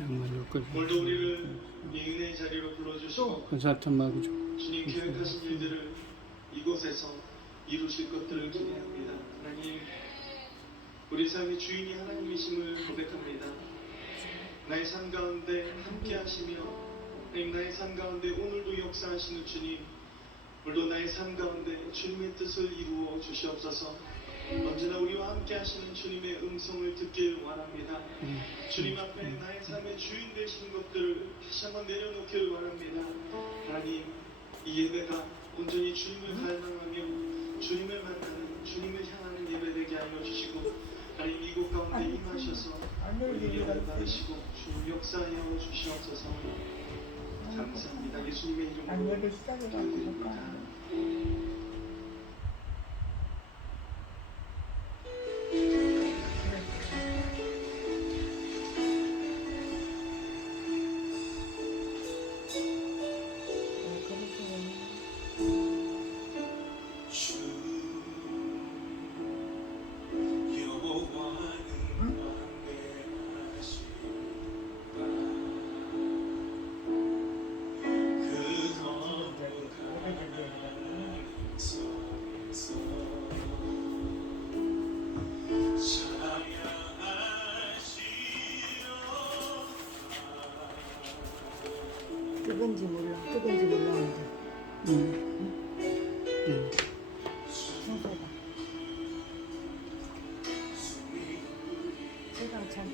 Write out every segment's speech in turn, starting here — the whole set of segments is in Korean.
오늘도 우리를 이 은혜의 자리로 불러주시고 주님 계획하신 일들을 이곳에서 이루실 것들을 기대합니다. 하나님, 우리 삶의 주인이 하나님이심을 고백합니다. 나의 삶 가운데 함께 하시며 하나님, 나의 삶 가운데 오늘도 역사하시는 주님, 물론 나의 삶 가운데 주님의 뜻을 이루어 주시옵소서. 언제나 우리와 함께 하시는 주님의 음성을 듣길 원합니다. 주님 앞에 나의 삶의 주인 되시는 것들을 다시 한번 내려놓기를 원합니다. 하나님, 이 예배가 온전히 주님을 갈망하며 주님을 만나는, 주님을 향하는 예배 되게 하여 주시고, 하나님 이곳 가운데 임하셔서 우리 영을 받으시고 주님 역사하여 주시옵소서. 감사합니다. 예수님의 이름으로 기도드립니다. 뜨건지 몰랐는데. 청소가. 세상 참.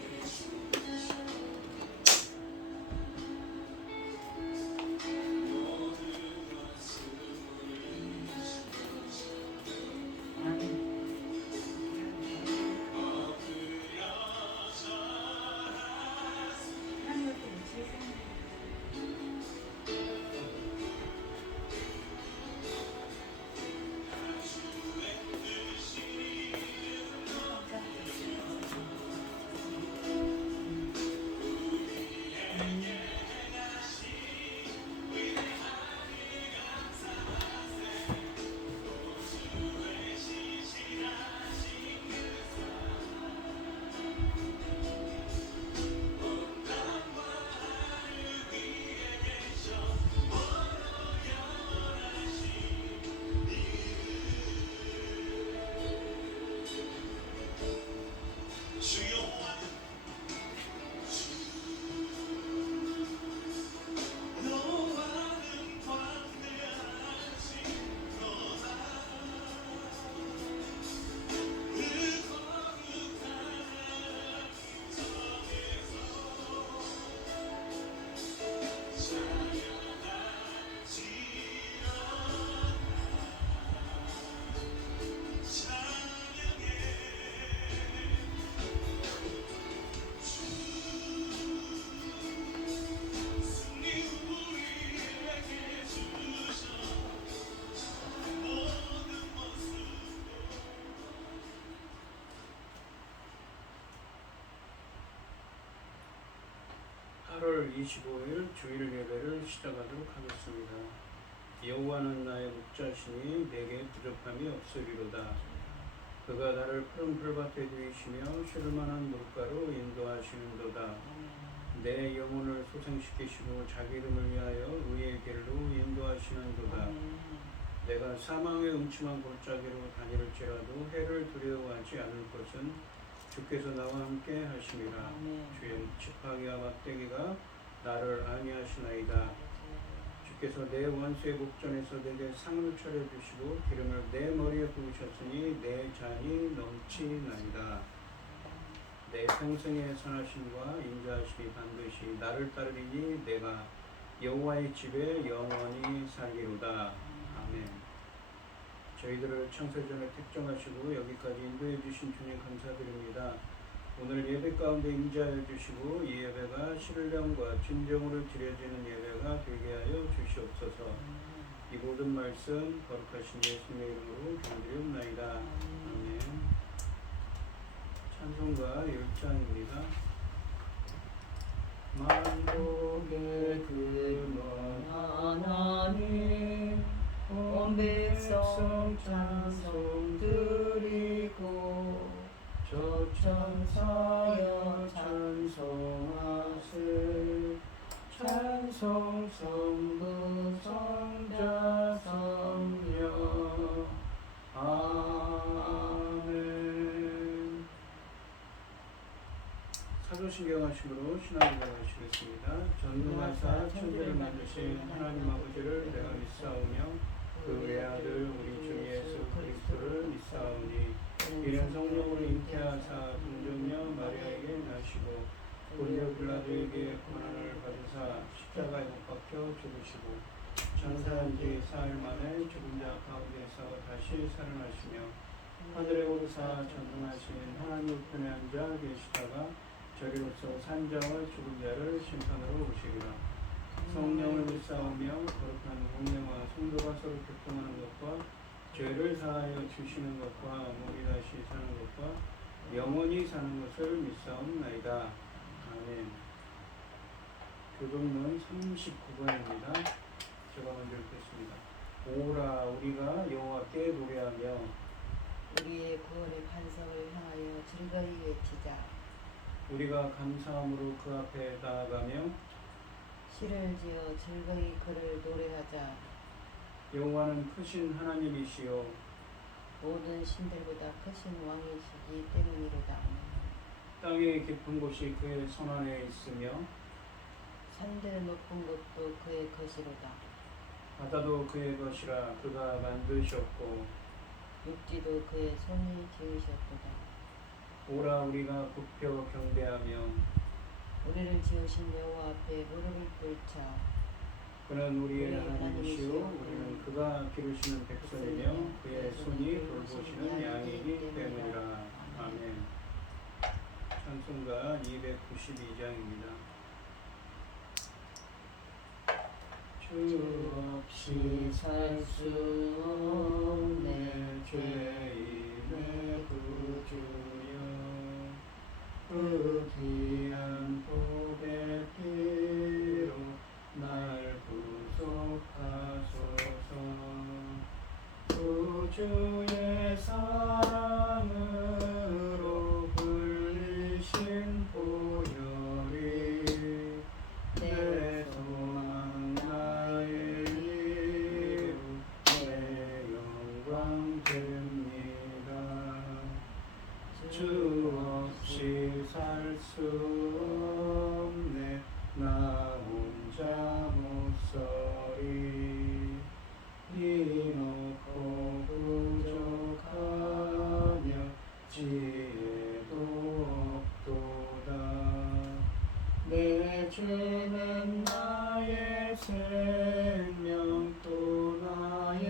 (8월 25일) 주일 예배를 시작하도록 하겠습니다. 여호와는 나의 목자시니 내게 부족함이 없으리로다. 그가 나를 푸른 풀밭에 두이시며 쉴만한 물가로 인도하시는도다. 내 영혼을 소생시키시고 자기 이름을 위하여 의의 길로 인도하시는도다. 내가 사망의 음침한 골짜기로 다닐지라도 해를 두려워하지 않을 것은 주께서 나와 함께 하심이라. 주의 지팡이와 막대기가 나를 안위하시나이다. 주께서 내 원수의 목전에서 내게 상을 차려주시고 기름을 내 머리에 부으셨으니 내 잔이 넘치나이다. 내 평생의 선하심과 인자하심이 반드시 나를 따르리니 내가 여호와의 집에 영원히 살리로다. 아멘. 저희들을 창세전에 택정하시고 여기까지 인도해 주신 주님 감사드립니다. 오늘 예배 가운데 임재하여 주시고 이 예배가 신령과 진정으로 드려지는 예배가 되게 하여 주시옵소서. 이 모든 말씀 거룩하신 예수님의 이름으로 기도드리옵나이다. 아멘. 찬송가 10장입니다. 만복의 근원 하나님 온 백성 찬송 드리고 저 천사여 찬송하소서. 찬송 성부 성자 성령 아멘. 사도신경 하심으로 신앙을 하시겠습니다. 전능하사 천지를 만드신 하나님 아버지를 내가 믿사오며 그 외아들 우리 주 예수 그리스도를 믿사오니 이는 성령으로 잉태하사 동정녀 마리아에게 나시고 본디오 빌라도에게 고난을 받으사 십자가에 못 박혀 죽으시고 장사한 지 사흘 만에 죽은 자 가운데서 다시 살아나시며 하늘에 오르사 전능하신 하나님 우편에 앉아 계시다가 저리로서 산자와 죽은 자를 심판으로 오시리라. 성령을 믿사오며 거룩한 공예와 성도가 서로 교통하는 것과 죄를 사하여 주시는 것과 몸이 다시 사는 것과 영원히 사는 것을 믿사옵나이다. 아멘. 교동문 39번입니다. 제가 먼저 읽겠습니다. 오라 우리가 여호와께 노래하며 우리의 구원의 반석을 향하여 즐거이 외치자. 우리가 감사함으로 그 앞에 나아가며 시를 지어 즐거이 그를 노래하자. 여호와는 크신 하나님이시요 모든 신들보다 크신 왕이시기 때문이로다. 땅의 깊은 곳이 그의 손안에 있으며 산들 높은 곳도 그의 것이로다. 바다도 그의 것이라 그가 만드셨고 육지도 그의 손이 지으셨도다. 오라 우리가 굽혀 경배하며 우리를 지으신 여호와 앞에 무릎을 꿇자. 그는 우리의 하나님이시요 우리는 그가 기르시는 백성이며 그의 손이 돌보시는 양이기 때문이라. 아멘. 찬송가 292장입니다. 주 없이 살 수 없네 죄인의 구주여 그 귀한 복의 피로 날 구속하소서. 구주의 사랑으로 불리신 보혈이 내 소망 나의 이루 내 영광 됩니다. 주 없이 살 수 없네 나 혼자 못서리 이놓고 부족하며 지혜도 없도다. 내 죄는 나의 생명 또 나의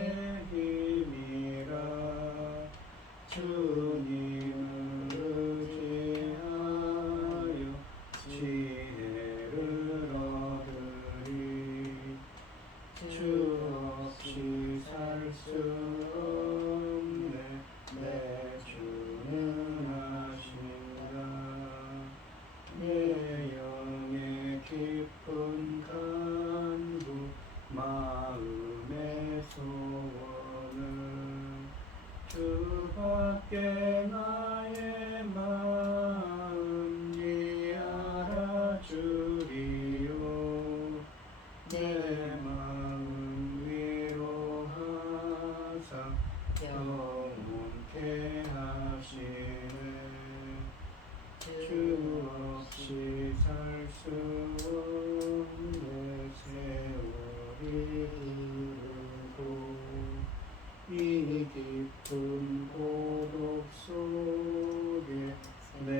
힘이라 주님을 의지하여 지혜를 얻으리. 주 없이 살 수 없네 내 주는 하신다. 내 영의 깊은 간구 마음의 소원은 주밖에 나의 마음이 알아주리요. 내 마음 위로하사 영원케 하시네. 주 없이 살 수 없네 세월이 흐르고 이 깊은 고독 속에 내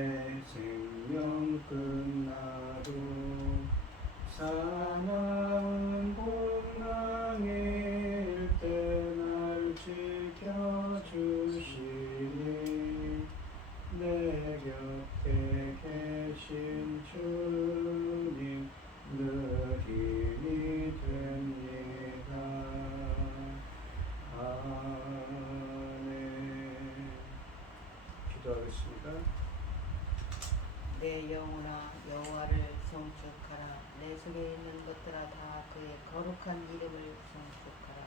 생명 끝나도 사나운 풍랑일 때 날 지켜주시니 내 곁에 계신 주님 늘 힘이 됩니다. 아멘. 기도하겠습니다. 내 영혼아 여호와를 성축하라. 내 속에 있는 것들아 다 그의 거룩한 이름을 성축하라.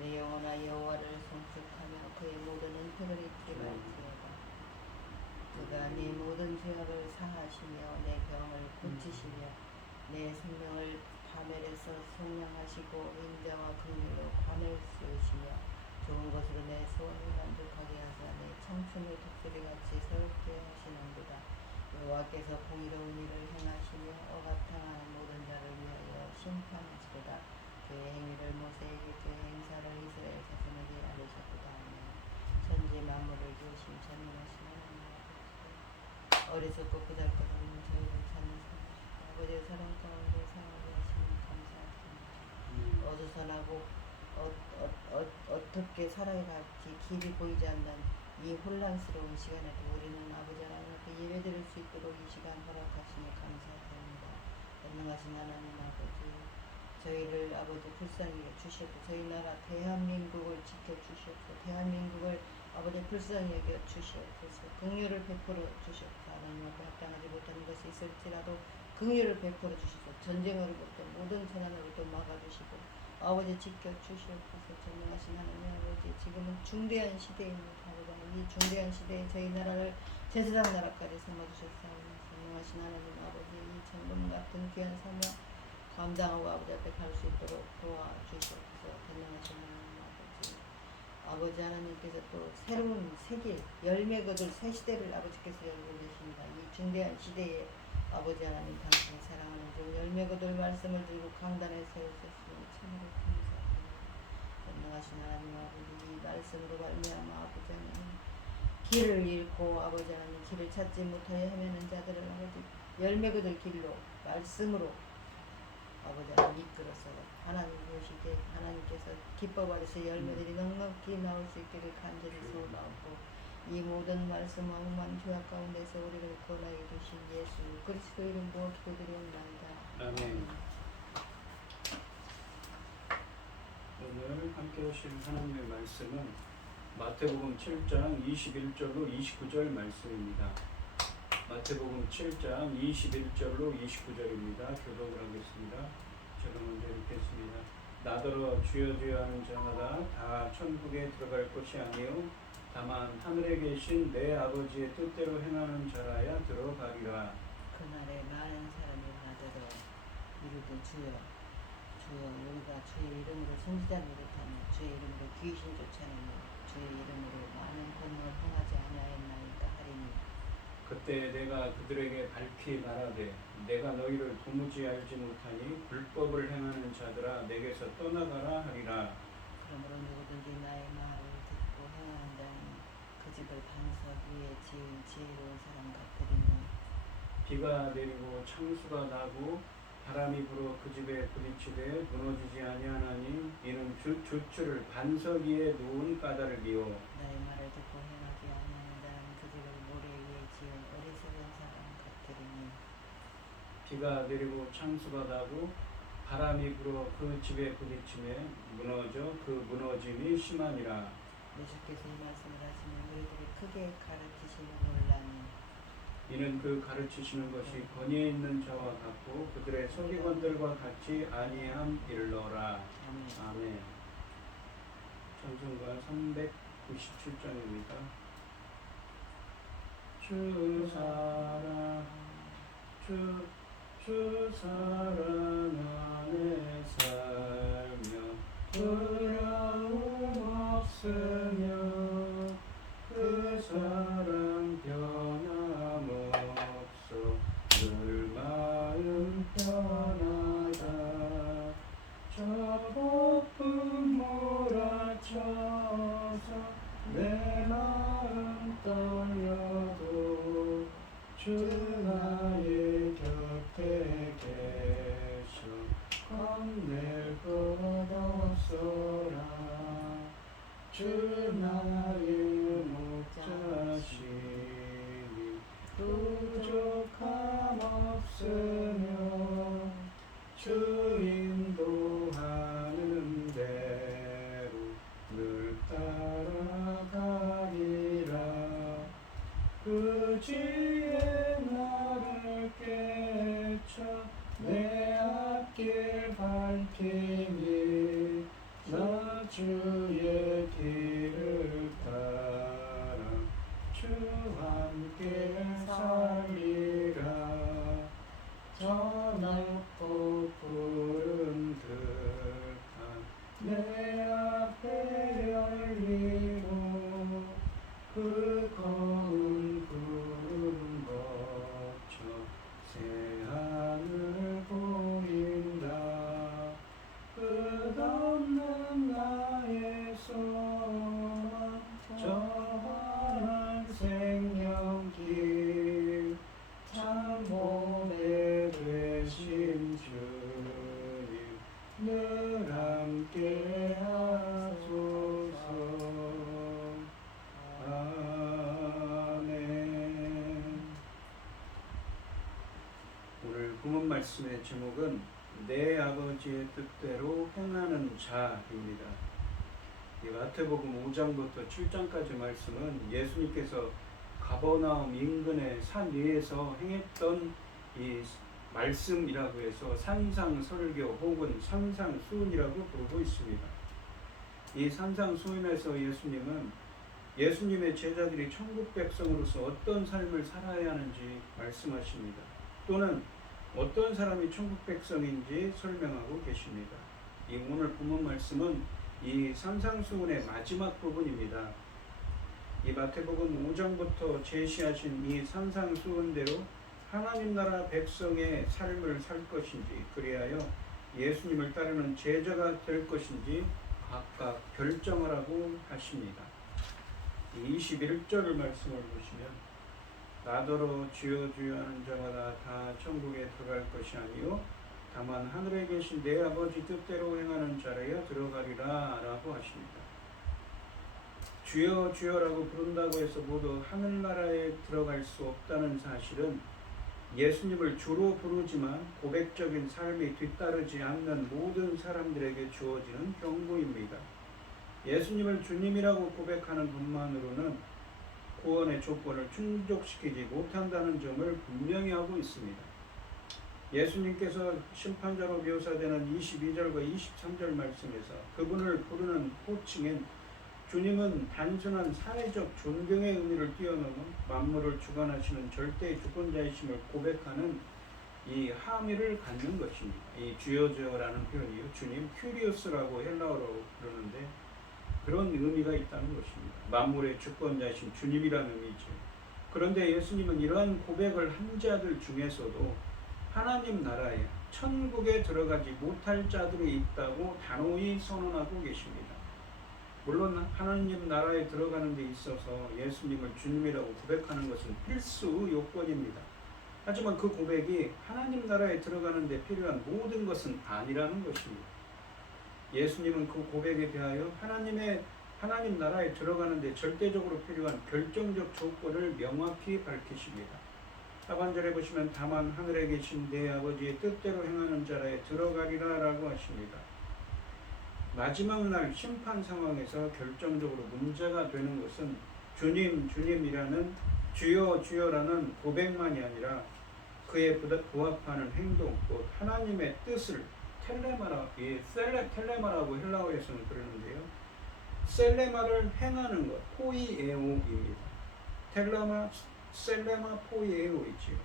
내 영혼아 여호와를 성축하며 그의 모든 은택을 잊지 말지어다. 그가 네 모든 죄악을 사하시며 내 병을 고치시며 내 생명을 파멸에서 속량하시고 인자와 긍휼로 관을 씌우시며 좋은 것으로 내 소원을 만족하게 하사 내 청춘을 독수리같이 새롭게 하시는도다. 여호와께서 공의로운 일을 행하시며 억압당하는 모든 자를 위하여 심판하시도다. 그의 행위를 모세에게 그의 행사를 이스라엘 자손에게 알리셨도다. 천지 만물을 지으신 전능하신 하나님 어리석고 보잘것없는 저희를 찾는 아버지의 사랑 가운데 살아가게 하시니 감사합니다. 어수선하고 어떻게 살아야 할지 길이 보이지 않는 이 혼란스러운 시간에도 우리는 아버지 하나님 앞에 예배드릴 수 있도록 이 시간 허락하시니 감사드립니다. 전능하신 하나님 아버지, 저희를 아버지 불쌍히 여주시고 저희 나라 대한민국을 지켜주시옵소서. 대한민국을 아버지 불쌍히 여겨 주시옵소서. 긍휼을 베풀어 주시옵소서. 하나님 앞에 합당하지 못하는 것이 있을지라도 긍휼을 베풀어 주시옵소서. 전쟁으로부터 모든 재난으로부터 막아주시고 아버지 지켜주시옵소서. 전능하신 하나님 아버지, 지금은 중대한 시대입니다. 아버지, 이 중대한 시대에 저희 나라를 제사장 나라까지 삼아주셨사오니 전능하신 하나님 아버지, 이 천금 같은 귀한 사명 감당하고 아버지 앞에 갈 수 있도록 도와주시옵소서. 전능하신 하나님 아버지, 아버지 하나님께서 또 새로운 세계 열매 거둘 새 시대를 아버지께서 열고 계십니다. 이 중대한 시대에 아버지 하나님 당신이 사랑하는 중 열매 거둘 말씀을 들고 강단에 세우셨으니 참으로 감사합니다. 전능하신 하나님 아버지, 이 말씀으로 말미암아 아버지 하나님 길을 잃고 아버지 하나님 길을 찾지 못하여 헤매는 자들을 아버지 열매 거둘 길로 말씀으로 아버지 하나님 이끌어서 하나님 보시기에 하나님께서 기뻐 받으실 열매들이 넉넉히 나올 수 있기를 간절히 소원하고 이 모든 말씀 왕만 죄악 가운데서 우리를 구원하여 주신 예수 그리스도 이름으로 기도드리옵나이다. 아멘. 오늘 함께 하실 하나님의 말씀은 마태복음 7장 21절로 29절 말씀입니다. 마태복음 7장 21절로 29절입니다. 교독을 하겠습니다. 제가 먼저 읽겠습니다. 나더러 주여 주여 하는 자마다 다 천국에 들어갈 것이 아니요 다만 하늘에 계신 내 아버지의 뜻대로 행하는 자라야 들어가리라. 그날에 많은 사람이 나더러 이르되 주여 주여 우리가 주의 이름으로 선지자를 비롯하며 주의 이름으로 귀신 쫓아내며 주의 이름으로 많은 권능을 행하지 아니하였나이까 하리니 그때 내가 그들에게 밝히 말하되 내가 너희를 도무지 알지 못하니 불법을 행하는 자들아 내게서 떠나가라 하리라. 그러므로 누구든지 나의 말을 듣고 행하는 자는 그 집을 반석 위에 지은 지혜로운 사람 같으리니 비가 내리고 창수가 나고 바람이 불어 그 집에 부딪히되 무너지지 아니하나니 이는 주추를 반석 위에 놓은 까닭이요 나의 말을 듣고 행하지 아니하는 자는 그 집을 모래 위에 지은 어리석은 사람 같으리니 비가 내리고 창수가 나고 바람이 불어 그 집에 부딪히매 무너져 그 무너짐이 심하니라. 예수께서 이 말씀을 하시면 너희들이 크게 가르치시는 논란이 이는 그 가르치시는 것이 권위 있는 자와 같고 그들의 서기관들과 같이 아니함 일러라. 아멘. 찬송가 397장입니다. 주 사랑 안에 살며 두려움 없으며 그 사랑 변함없어 늘 마음 편하다. 저 폭풍 몰아쳐서 내 마음 떨려도 주 나의 곁에 계셔 겁낼 것 없어라. 주 나의 목자시니 부족함 없으며 주 인도하는 대로 늘 따라가리라. 그 지혜 나를 깨쳐 내 앞길 밝히니 나 주의 길을 따라 주 주 함께 살리라. 저 넓고 푸른 들판 내 앞에 열리고 그 검은 구름 거쳐 새하늘 보인다. 끝없는 나의 소망 영원한 생명길 참 보배 되신 주님 늘 함께 하소서. 아멘. 오늘 본문 말씀의 제목은 내 아버지의 뜻대로 행하는 자입니다. 이 마태복음 5장부터 7장까지 말씀은 예수님께서 가버나움 인근의 산 위에서 행했던 이 말씀이라고 해서 산상설교 혹은 산상수훈이라고 부르고 있습니다. 이 산상수훈에서 예수님은 예수님의 제자들이 천국 백성으로서 어떤 삶을 살아야 하는지 말씀하십니다. 또는 어떤 사람이 천국 백성인지 설명하고 계십니다. 이 오늘 본문 말씀은 이 산상수훈의 마지막 부분입니다. 이 마태복음 5장부터 제시하신 이 산상수훈대로 하나님 나라 백성의 삶을 살 것인지 그리하여 예수님을 따르는 제자가 될 것인지 각각 결정하라고 하십니다. 21절 말씀을 보시면 나더러 주여 주여 하는 자마다 다 천국에 들어갈 것이 아니요 다만 하늘에 계신 내 아버지 뜻대로 행하는 자라야 들어가리라 라고 하십니다. 주여 주여라고 부른다고 해서 모두 하늘나라에 들어갈 수 없다는 사실은 예수님을 주로 부르지만 고백적인 삶이 뒤따르지 않는 모든 사람들에게 주어지는 경고입니다. 예수님을 주님이라고 고백하는 것만으로는 구원의 조건을 충족시키지 못한다는 점을 분명히 하고 있습니다. 예수님께서 심판자로 묘사되는 22절과 23절 말씀에서 그분을 부르는 호칭엔 주님은 단순한 사회적 존경의 의미를 뛰어넘어 만물을 주관하시는 절대의 주권자이심을 고백하는 이 함의를 갖는 것입니다. 이 주여 주여라는 표현이요, 주님 큐리오스라고 헬라어로 그러는데 그런 의미가 있다는 것입니다. 만물의 주권자이신 주님이라는 의미죠. 그런데 예수님은 이러한 고백을 한 자들 중에서도 하나님 나라에 천국에 들어가지 못할 자들이 있다고 단호히 선언하고 계십니다. 물론 하나님 나라에 들어가는 데 있어서 예수님을 주님이라고 고백하는 것은 필수 요건입니다. 하지만 그 고백이 하나님 나라에 들어가는 데 필요한 모든 것은 아니라는 것입니다. 예수님은 그 고백에 대하여 하나님 나라에 들어가는 데 절대적으로 필요한 결정적 조건을 명확히 밝히십니다. 하반절에 보시면 다만 하늘에 계신 내 아버지의 뜻대로 행하는 자라에 들어가리라 라고 하십니다. 마지막 날 심판 상황에서 결정적으로 문제가 되는 것은 주님 주님이라는 주여 주여라는 고백만이 아니라 그에 부합하는 행동, 곧 하나님의 뜻을 텔레마라, 텔레마라고 헬라어에서는 그러는데요. 셀레마를 행하는 것, 포이에오입니다. 셀레마 포이에오이지요.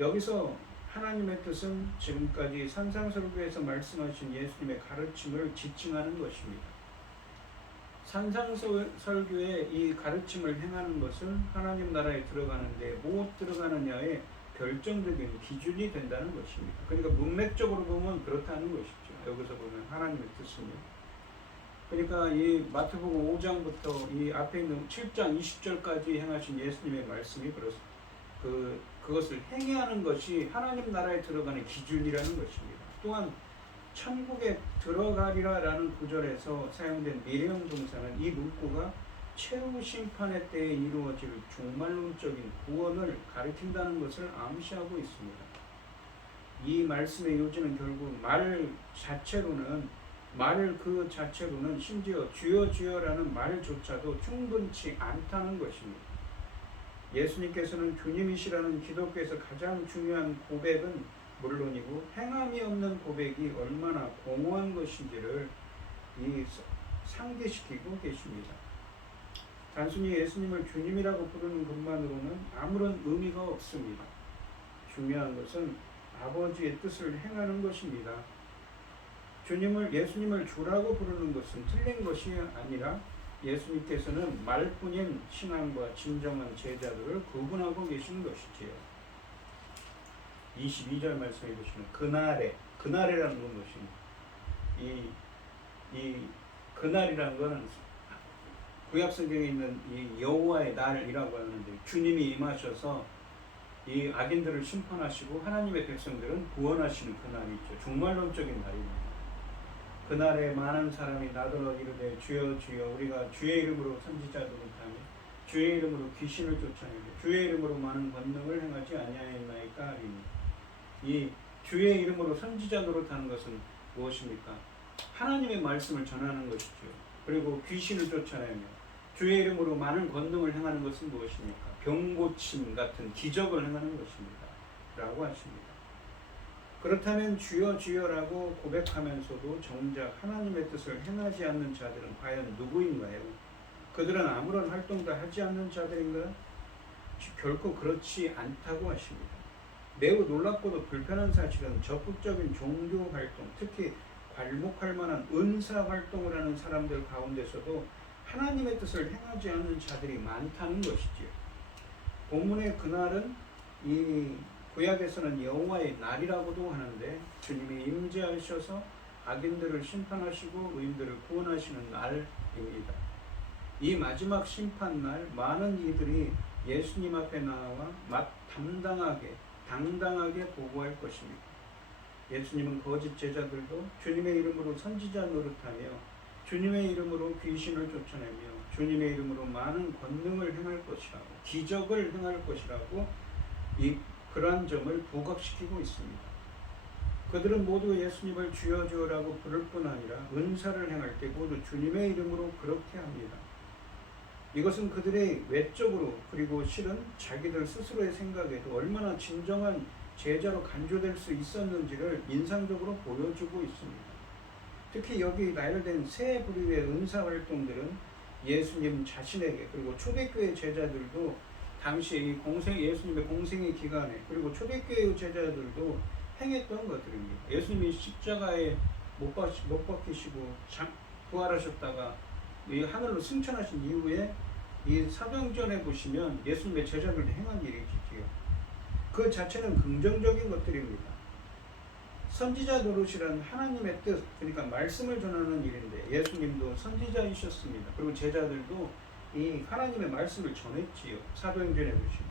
여기서 하나님의 뜻은 지금까지 산상설교에서 말씀하신 예수님의 가르침을 지칭하는 것입니다. 산상설교의 이 가르침을 행하는 것은 하나님 나라에 들어가는데 못 들어가느냐의 결정적인 기준이 된다는 것입니다. 그러니까 문맥적으로 보면 그렇다는 것이죠. 여기서 보면 하나님의 뜻은요. 그러니까 이 마태복음 5장부터 이 앞에 있는 7장 20절까지 행하신 예수님의 말씀이 그것을 행해하는 것이 하나님 나라에 들어가는 기준이라는 것입니다. 또한 천국에 들어가리라 라는 구절에서 사용된 미래형 동사는 이 문구가 최후 심판의 때에 이루어질 종말론적인 구원을 가리킨다는 것을 암시하고 있습니다. 이 말씀의 요지는 결국 말 그 자체로는 심지어 주여 주여라는 말조차도 충분치 않다는 것입니다. 예수님께서는 주님이시라는 기독교에서 가장 중요한 고백은 물론이고 행함이 없는 고백이 얼마나 공허한 것인지를 상기시키고 계십니다. 단순히 예수님을 주님이라고 부르는 것만으로는 아무런 의미가 없습니다. 중요한 것은 아버지의 뜻을 행하는 것입니다. 예수님을 주라고 부르는 것은 틀린 것이 아니라 예수님께서는 말뿐인 신앙과 진정한 제자들을 구분하고 계시는 것이지요. 22절 말씀해 보시면 그날이라는 건 무엇입니까? 이 그날이라는 것은 구약 성경에 있는 이 여호와의 날이라고 하는데 주님이 임하셔서 이 악인들을 심판하시고 하나님의 백성들은 구원하시는 그날이죠. 종말론적인 날입니다. 그날에 많은 사람이 나더러 이르되 주여 주여 우리가 주의 이름으로 선지자 노릇하며 주의 이름으로 귀신을 쫓아내며 주의 이름으로 많은 권능을 행하지 아니하였나이까 하리니. 이 주의 이름으로 선지자 노릇하는 것은 무엇입니까? 하나님의 말씀을 전하는 것이죠. 그리고 귀신을 쫓아내며 주의 이름으로 많은 권능을 행하는 것은 무엇입니까? 병고침 같은 기적을 행하는 것입니다. 라고 하십니다. 그렇다면 주여 주여라고 고백하면서도 정작 하나님의 뜻을 행하지 않는 자들은 과연 누구인가요? 그들은 아무런 활동도 하지 않는 자들인가요? 결코 그렇지 않다고 하십니다. 매우 놀랍고도 불편한 사실은 적극적인 종교 활동, 특히 괄목할 만한 은사 활동을 하는 사람들 가운데서도 하나님의 뜻을 행하지 않는 자들이 많다는 것이지요. 본문의 그날은 이 구약에서는 여호와의 날이라고도 하는데 주님이 임재하셔서 악인들을 심판하시고 의인들을 구원하시는 날입니다. 이 마지막 심판날 많은 이들이 예수님 앞에 나와 당당하게 보고할 것입니다. 예수님은 거짓 제자들도 주님의 이름으로 선지자 노릇하며 주님의 이름으로 귀신을 쫓아내며 주님의 이름으로 많은 권능을 행할 것이라고 기적을 행할 것이라고 그러한 점을 부각시키고 있습니다. 그들은 모두 예수님을 주여 주여라고 부를 뿐 아니라 은사를 행할 때 모두 주님의 이름으로 그렇게 합니다. 이것은 그들의 외적으로 그리고 실은 자기들 스스로의 생각에도 얼마나 진정한 제자로 간주될 수 있었는지를 인상적으로 보여주고 있습니다. 특히 여기 나열된 세 부류의 은사 활동들은 예수님 자신에게 그리고 초대교회 제자들도 당시 이 예수님의 공생의 기간에 그리고 초대교회 제자들도 행했던 것들입니다. 예수님이 십자가에 못 박히시고 부활하셨다가 이 하늘로 승천하신 이후에 이 사도행전에 보시면 예수님의 제자들도 행한 일이지요. 그 자체는 긍정적인 것들입니다. 선지자 노릇이란 하나님의 뜻, 그러니까 말씀을 전하는 일인데 예수님도 선지자이셨습니다. 그리고 제자들도 이 하나님의 말씀을 전했지요. 사도행전에 보시면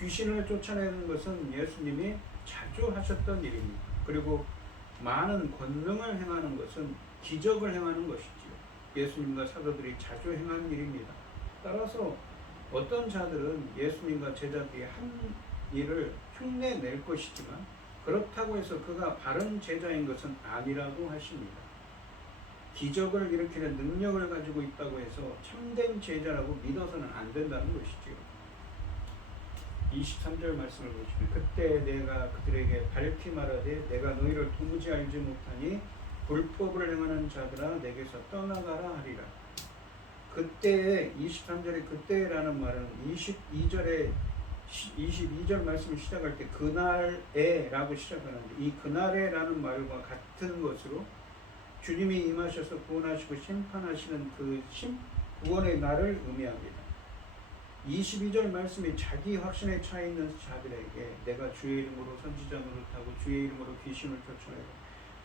귀신을 쫓아내는 것은 예수님이 자주 하셨던 일입니다. 그리고 많은 권능을 행하는 것은 기적을 행하는 것이지요. 예수님과 사도들이 자주 행한 일입니다. 따라서 어떤 자들은 예수님과 제자들이 한 일을 흉내낼 것이지만 그렇다고 해서 그가 바른 제자인 것은 아니라고 하십니다. 기적을 일으키는 능력을 가지고 있다고 해서 참된 제자라고 믿어서는 안 된다는 것이지요. 23절 말씀을 보시면 그때 내가 그들에게 밝히 말하되 내가 너희를 도무지 알지 못하니 불법을 행하는 자들아 내게서 떠나가라 하리라. 그때에 23절에 그때라는 말은 22절 말씀을 시작할 때 그날에 라고 시작하는데 이 그날에 라는 말과 같은 것으로 주님이 임하셔서 구원하시고 심판하시는 그 구원의 날을 의미합니다. 22절 말씀이 자기 확신에 차 있는 자들에게 내가 주의 이름으로 선지자 노릇하고 주의 이름으로 귀신을 쫓아내고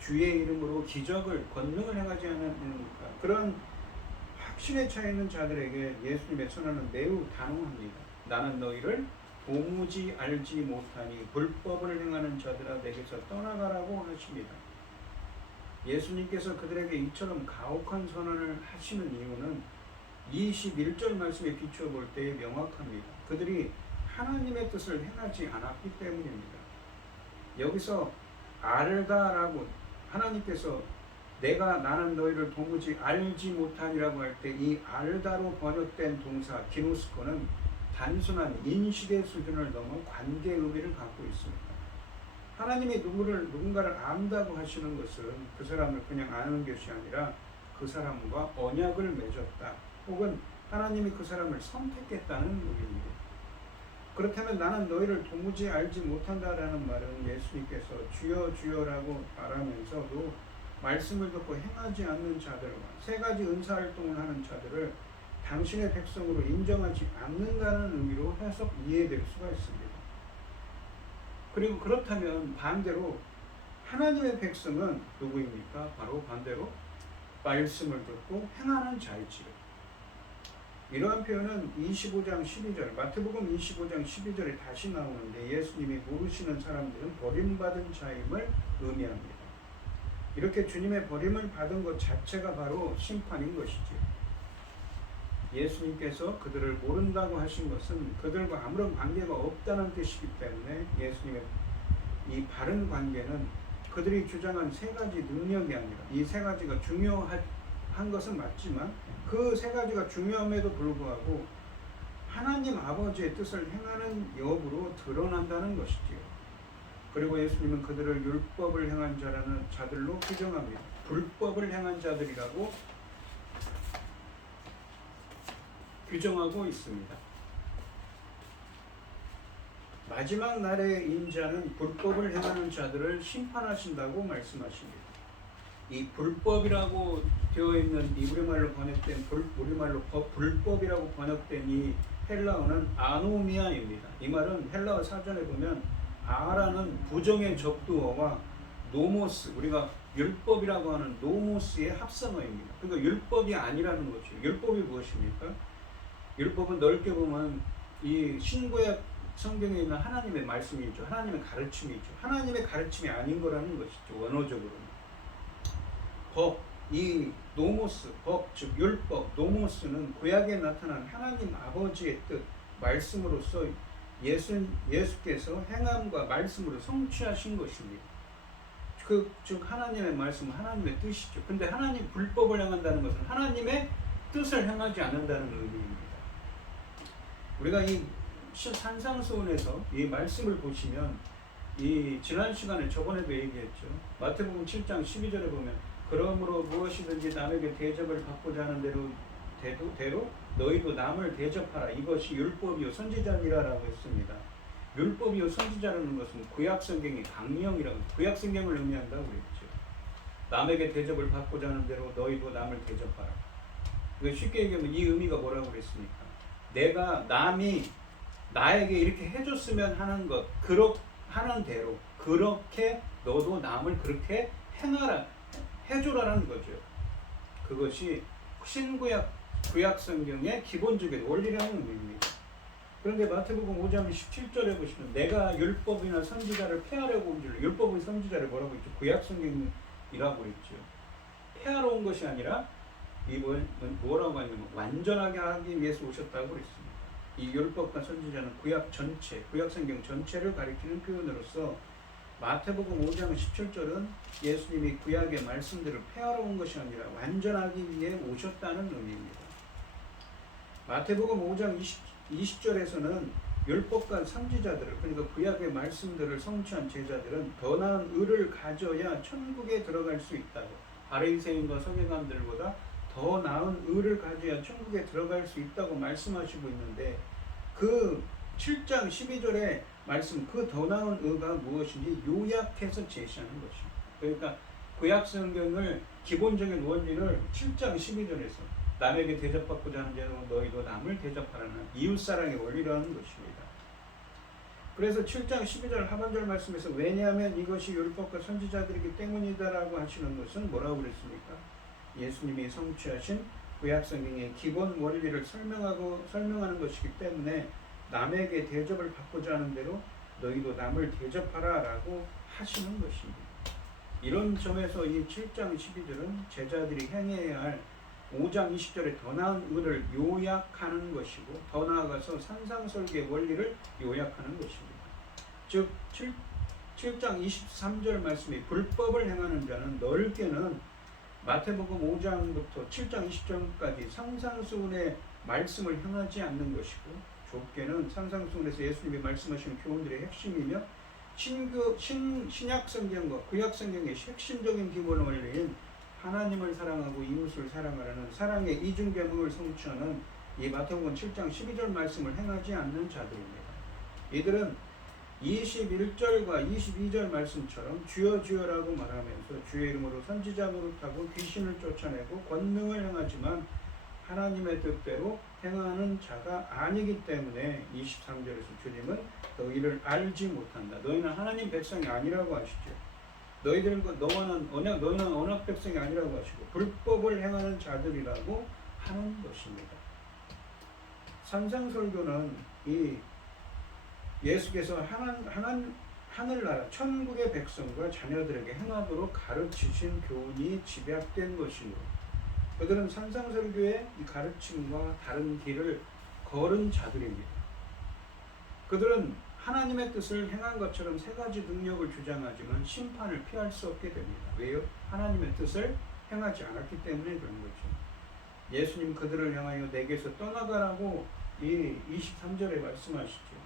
주의 이름으로 기적을 권능을 행하지 않았는가 그런 확신에 차 있는 자들에게 예수님의 선언은 매우 단호합니다. 나는 너희를 도무지 알지 못하니 불법을 행하는 자들아 내게서 떠나가라고 하십니다. 예수님께서 그들에게 이처럼 가혹한 선언을 하시는 이유는 21절 말씀에 비추어 볼 때 명확합니다. 그들이 하나님의 뜻을 행하지 않았기 때문입니다. 여기서 알다라고 하나님께서 나는 너희를 도무지 알지 못하니라고 할 때 이 알다로 번역된 동사 기노스코는 단순한 인식의 수준을 넘어 관계 의미를 갖고 있습니다. 하나님이 누군가를 안다고 하시는 것은 그 사람을 그냥 아는 것이 아니라 그 사람과 언약을 맺었다. 혹은 하나님이 그 사람을 선택했다는 의미입니다. 그렇다면 나는 너희를 도무지 알지 못한다라는 말은 예수님께서 주여 주여라고 말하면서도 말씀을 듣고 행하지 않는 자들과 세 가지 은사활동을 하는 자들을 당신의 백성으로 인정하지 않는다는 의미로 해석 이해될 수가 있습니다. 그리고 그렇다면 반대로 하나님의 백성은 누구입니까? 바로 반대로 말씀을 듣고 행하는 자이지요. 이러한 표현은 25장 12절, 마태복음 25장 12절에 다시 나오는데 예수님이 모르시는 사람들은 버림받은 자임을 의미합니다. 이렇게 주님의 버림을 받은 것 자체가 바로 심판인 것이지요. 예수님께서 그들을 모른다고 하신 것은 그들과 아무런 관계가 없다는 뜻이기 때문에 예수님의 이 바른 관계는 그들이 주장한 세 가지 능력이 아니라 이 세 가지가 중요한 것은 맞지만 그 세 가지가 중요함에도 불구하고 하나님 아버지의 뜻을 행하는 여부로 드러난다는 것이지요. 그리고 예수님은 그들을 율법을 행한 자라는 자들로 규정합니다. 불법을 행한 자들이라고 규정하고 있습니다. 마지막 날의 인자는 불법을 행하는 자들을 심판하신다고 말씀하십니다. 이 불법이라고 되어 있는 이 우리말로 번역된 불법이라고 번역된 이 헬라어는 아노미아입니다. 이 말은 헬라어 사전에 보면 아라는 부정의 접두어와 노모스, 우리가 율법이라고 하는 노모스의 합성어입니다. 그러니까 율법이 아니라는 거죠. 율법이 무엇입니까? 율법은 넓게 보면 이 신구약 성경에 있는 하나님의 말씀이죠. 하나님의 가르침이죠. 하나님의 가르침이 아닌 거라는 것이죠. 원어적으로는. 법, 이 노모스, 법, 즉 율법, 노모스는 구약에 나타난 하나님 아버지의 뜻, 말씀으로서 예수께서 행함과 말씀으로 성취하신 것입니다. 즉 하나님의 말씀은 하나님의 뜻이죠. 근데 하나님 불법을 행한다는 것은 하나님의 뜻을 행하지 않는다는 의미입니다. 우리가 이 산상수훈에서 이 말씀을 보시면 이 지난 시간에 저번에도 얘기했죠. 마태복음 7장 12절에 보면 그러므로 무엇이든지 남에게 대접을 받고자 하는 대로 너희도 남을 대접하라. 이것이 율법이요 선지자니라라고 했습니다. 율법이요 선지자라는 것은 구약성경의 강령이라고 구약성경을 의미한다고 그랬죠. 남에게 대접을 받고자 하는 대로 너희도 남을 대접하라. 쉽게 얘기하면 이 의미가 뭐라고 그랬습니까? 내가 남이 나에게 이렇게 해줬으면 하는 것, 하는 대로 그렇게 너도 남을 그렇게 행하라, 해줘라는 거죠. 그것이 구약 성경의 기본적인 원리라는 의미입니다. 그런데 마태복음 5장 17절에 보시면 내가 율법이나 선지자를 폐하려고 온 줄로, 율법의 선지자를 뭐라고 했죠? 구약 성경이라고 했죠. 폐하러 온 것이 아니라 뭐라고 하냐면 완전하게 하기 위해서 오셨다고 그랬습니다. 이 율법과 선지자는 구약 성경 전체를 가리키는 표현으로서 마태복음 5장 17절은 예수님이 구약의 말씀들을 폐하러 온 것이 아니라 완전하기 위해 오셨다는 의미입니다. 마태복음 5장 20절에서는 율법과 선지자들을, 그러니까 구약의 말씀들을 성취한 제자들은 더 나은 의를 가져야 천국에 들어갈 수 있다고, 바리새인과 서기관들보다 더 나은 의를 가져야 천국에 들어갈 수 있다고 말씀하시고 있는데 그 7장 12절의 말씀, 그 더 나은 의가 무엇인지 요약해서 제시하는 것입니다. 그러니까 구약 성경을 기본적인 원리를 7장 12절에서 남에게 대접받고자 하는 대로 너희도 남을 대접하라는 이웃사랑의 원리라는 것입니다. 그래서 7장 12절 하반절 말씀에서 왜냐하면 이것이 율법과 선지자들이기 때문이다라고 하시는 것은 뭐라고 그랬습니까? 예수님이 성취하신 구약 성경의 기본 원리를 설명하는 것이기 때문에 남에게 대접을 받고자 하는 대로 너희도 남을 대접하라라고 하시는 것입니다. 이런 점에서 이 7장 12절은 제자들이 행해야 할 5장 20절의 더 나은 의를 요약하는 것이고, 더 나아가서 산상설계의 원리를 요약하는 것입니다. 즉 7장 23절 말씀이 불법을 행하는 자는 넓게는 마태복음 5장부터 7장 20절까지 상상수훈의 말씀을 행하지 않는 것이고, 좁게는 상상수훈에서 예수님이 말씀하시는 교훈들의 핵심이며 신약성경과 구약성경의 핵심적인 기본 원리인 하나님을 사랑하고 이웃을 사랑하라는 사랑의 이중계명을 성취하는 이 마태복음 7장 12절 말씀을 행하지 않는 자들입니다. 이들은 21절과 22절 말씀처럼 주여 주여라고 말하면서 주의 이름으로 선지자 노릇하고 귀신을 쫓아내고 권능을 행하지만 하나님의 뜻대로 행하는 자가 아니기 때문에 23절에서 주님은 너희를 알지 못한다. 너희는 하나님 백성이 아니라고 하시죠. 너희는 언약 백성이 아니라고 하시고 불법을 행하는 자들이라고 하는 것입니다. 산상설교는 이 예수께서 하늘나라 천국의 백성과 자녀들에게 행하도록 가르치신 교훈이 집약된 것이므로 그들은 산상설교의 이 가르침과 다른 길을 걸은 자들입니다. 그들은 하나님의 뜻을 행한 것처럼 세 가지 능력을 주장하지만 심판을 피할 수 없게 됩니다. 왜요? 하나님의 뜻을 행하지 않았기 때문에 그런 거죠. 예수님 그들을 향하여 내게서 떠나가라고 이 23절에 말씀하시죠.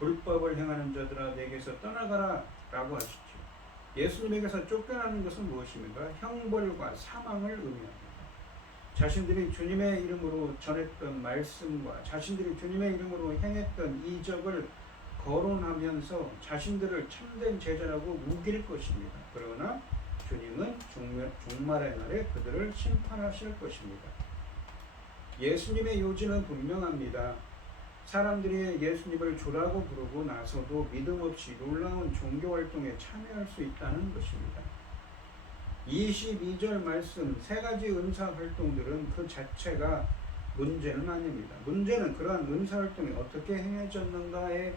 불법을 행하는 자들아 내게서 떠나가라 라고 하시죠. 예수님에게서 쫓겨나는 것은 무엇입니까? 형벌과 사망을 의미합니다. 자신들이 주님의 이름으로 전했던 말씀과 자신들이 주님의 이름으로 행했던 이적을 거론하면서 자신들을 참된 제자라고 우길 것입니다. 그러나 주님은 종말의 날에 그들을 심판하실 것입니다. 예수님의 요지는 분명합니다. 사람들이 예수님을 주라고 부르고 나서도 믿음 없이 놀라운 종교활동에 참여할 수 있다는 것입니다. 22절 말씀 세 가지 은사활동들은 그 자체가 문제는 아닙니다. 문제는 그러한 은사활동이 어떻게 행해졌는가에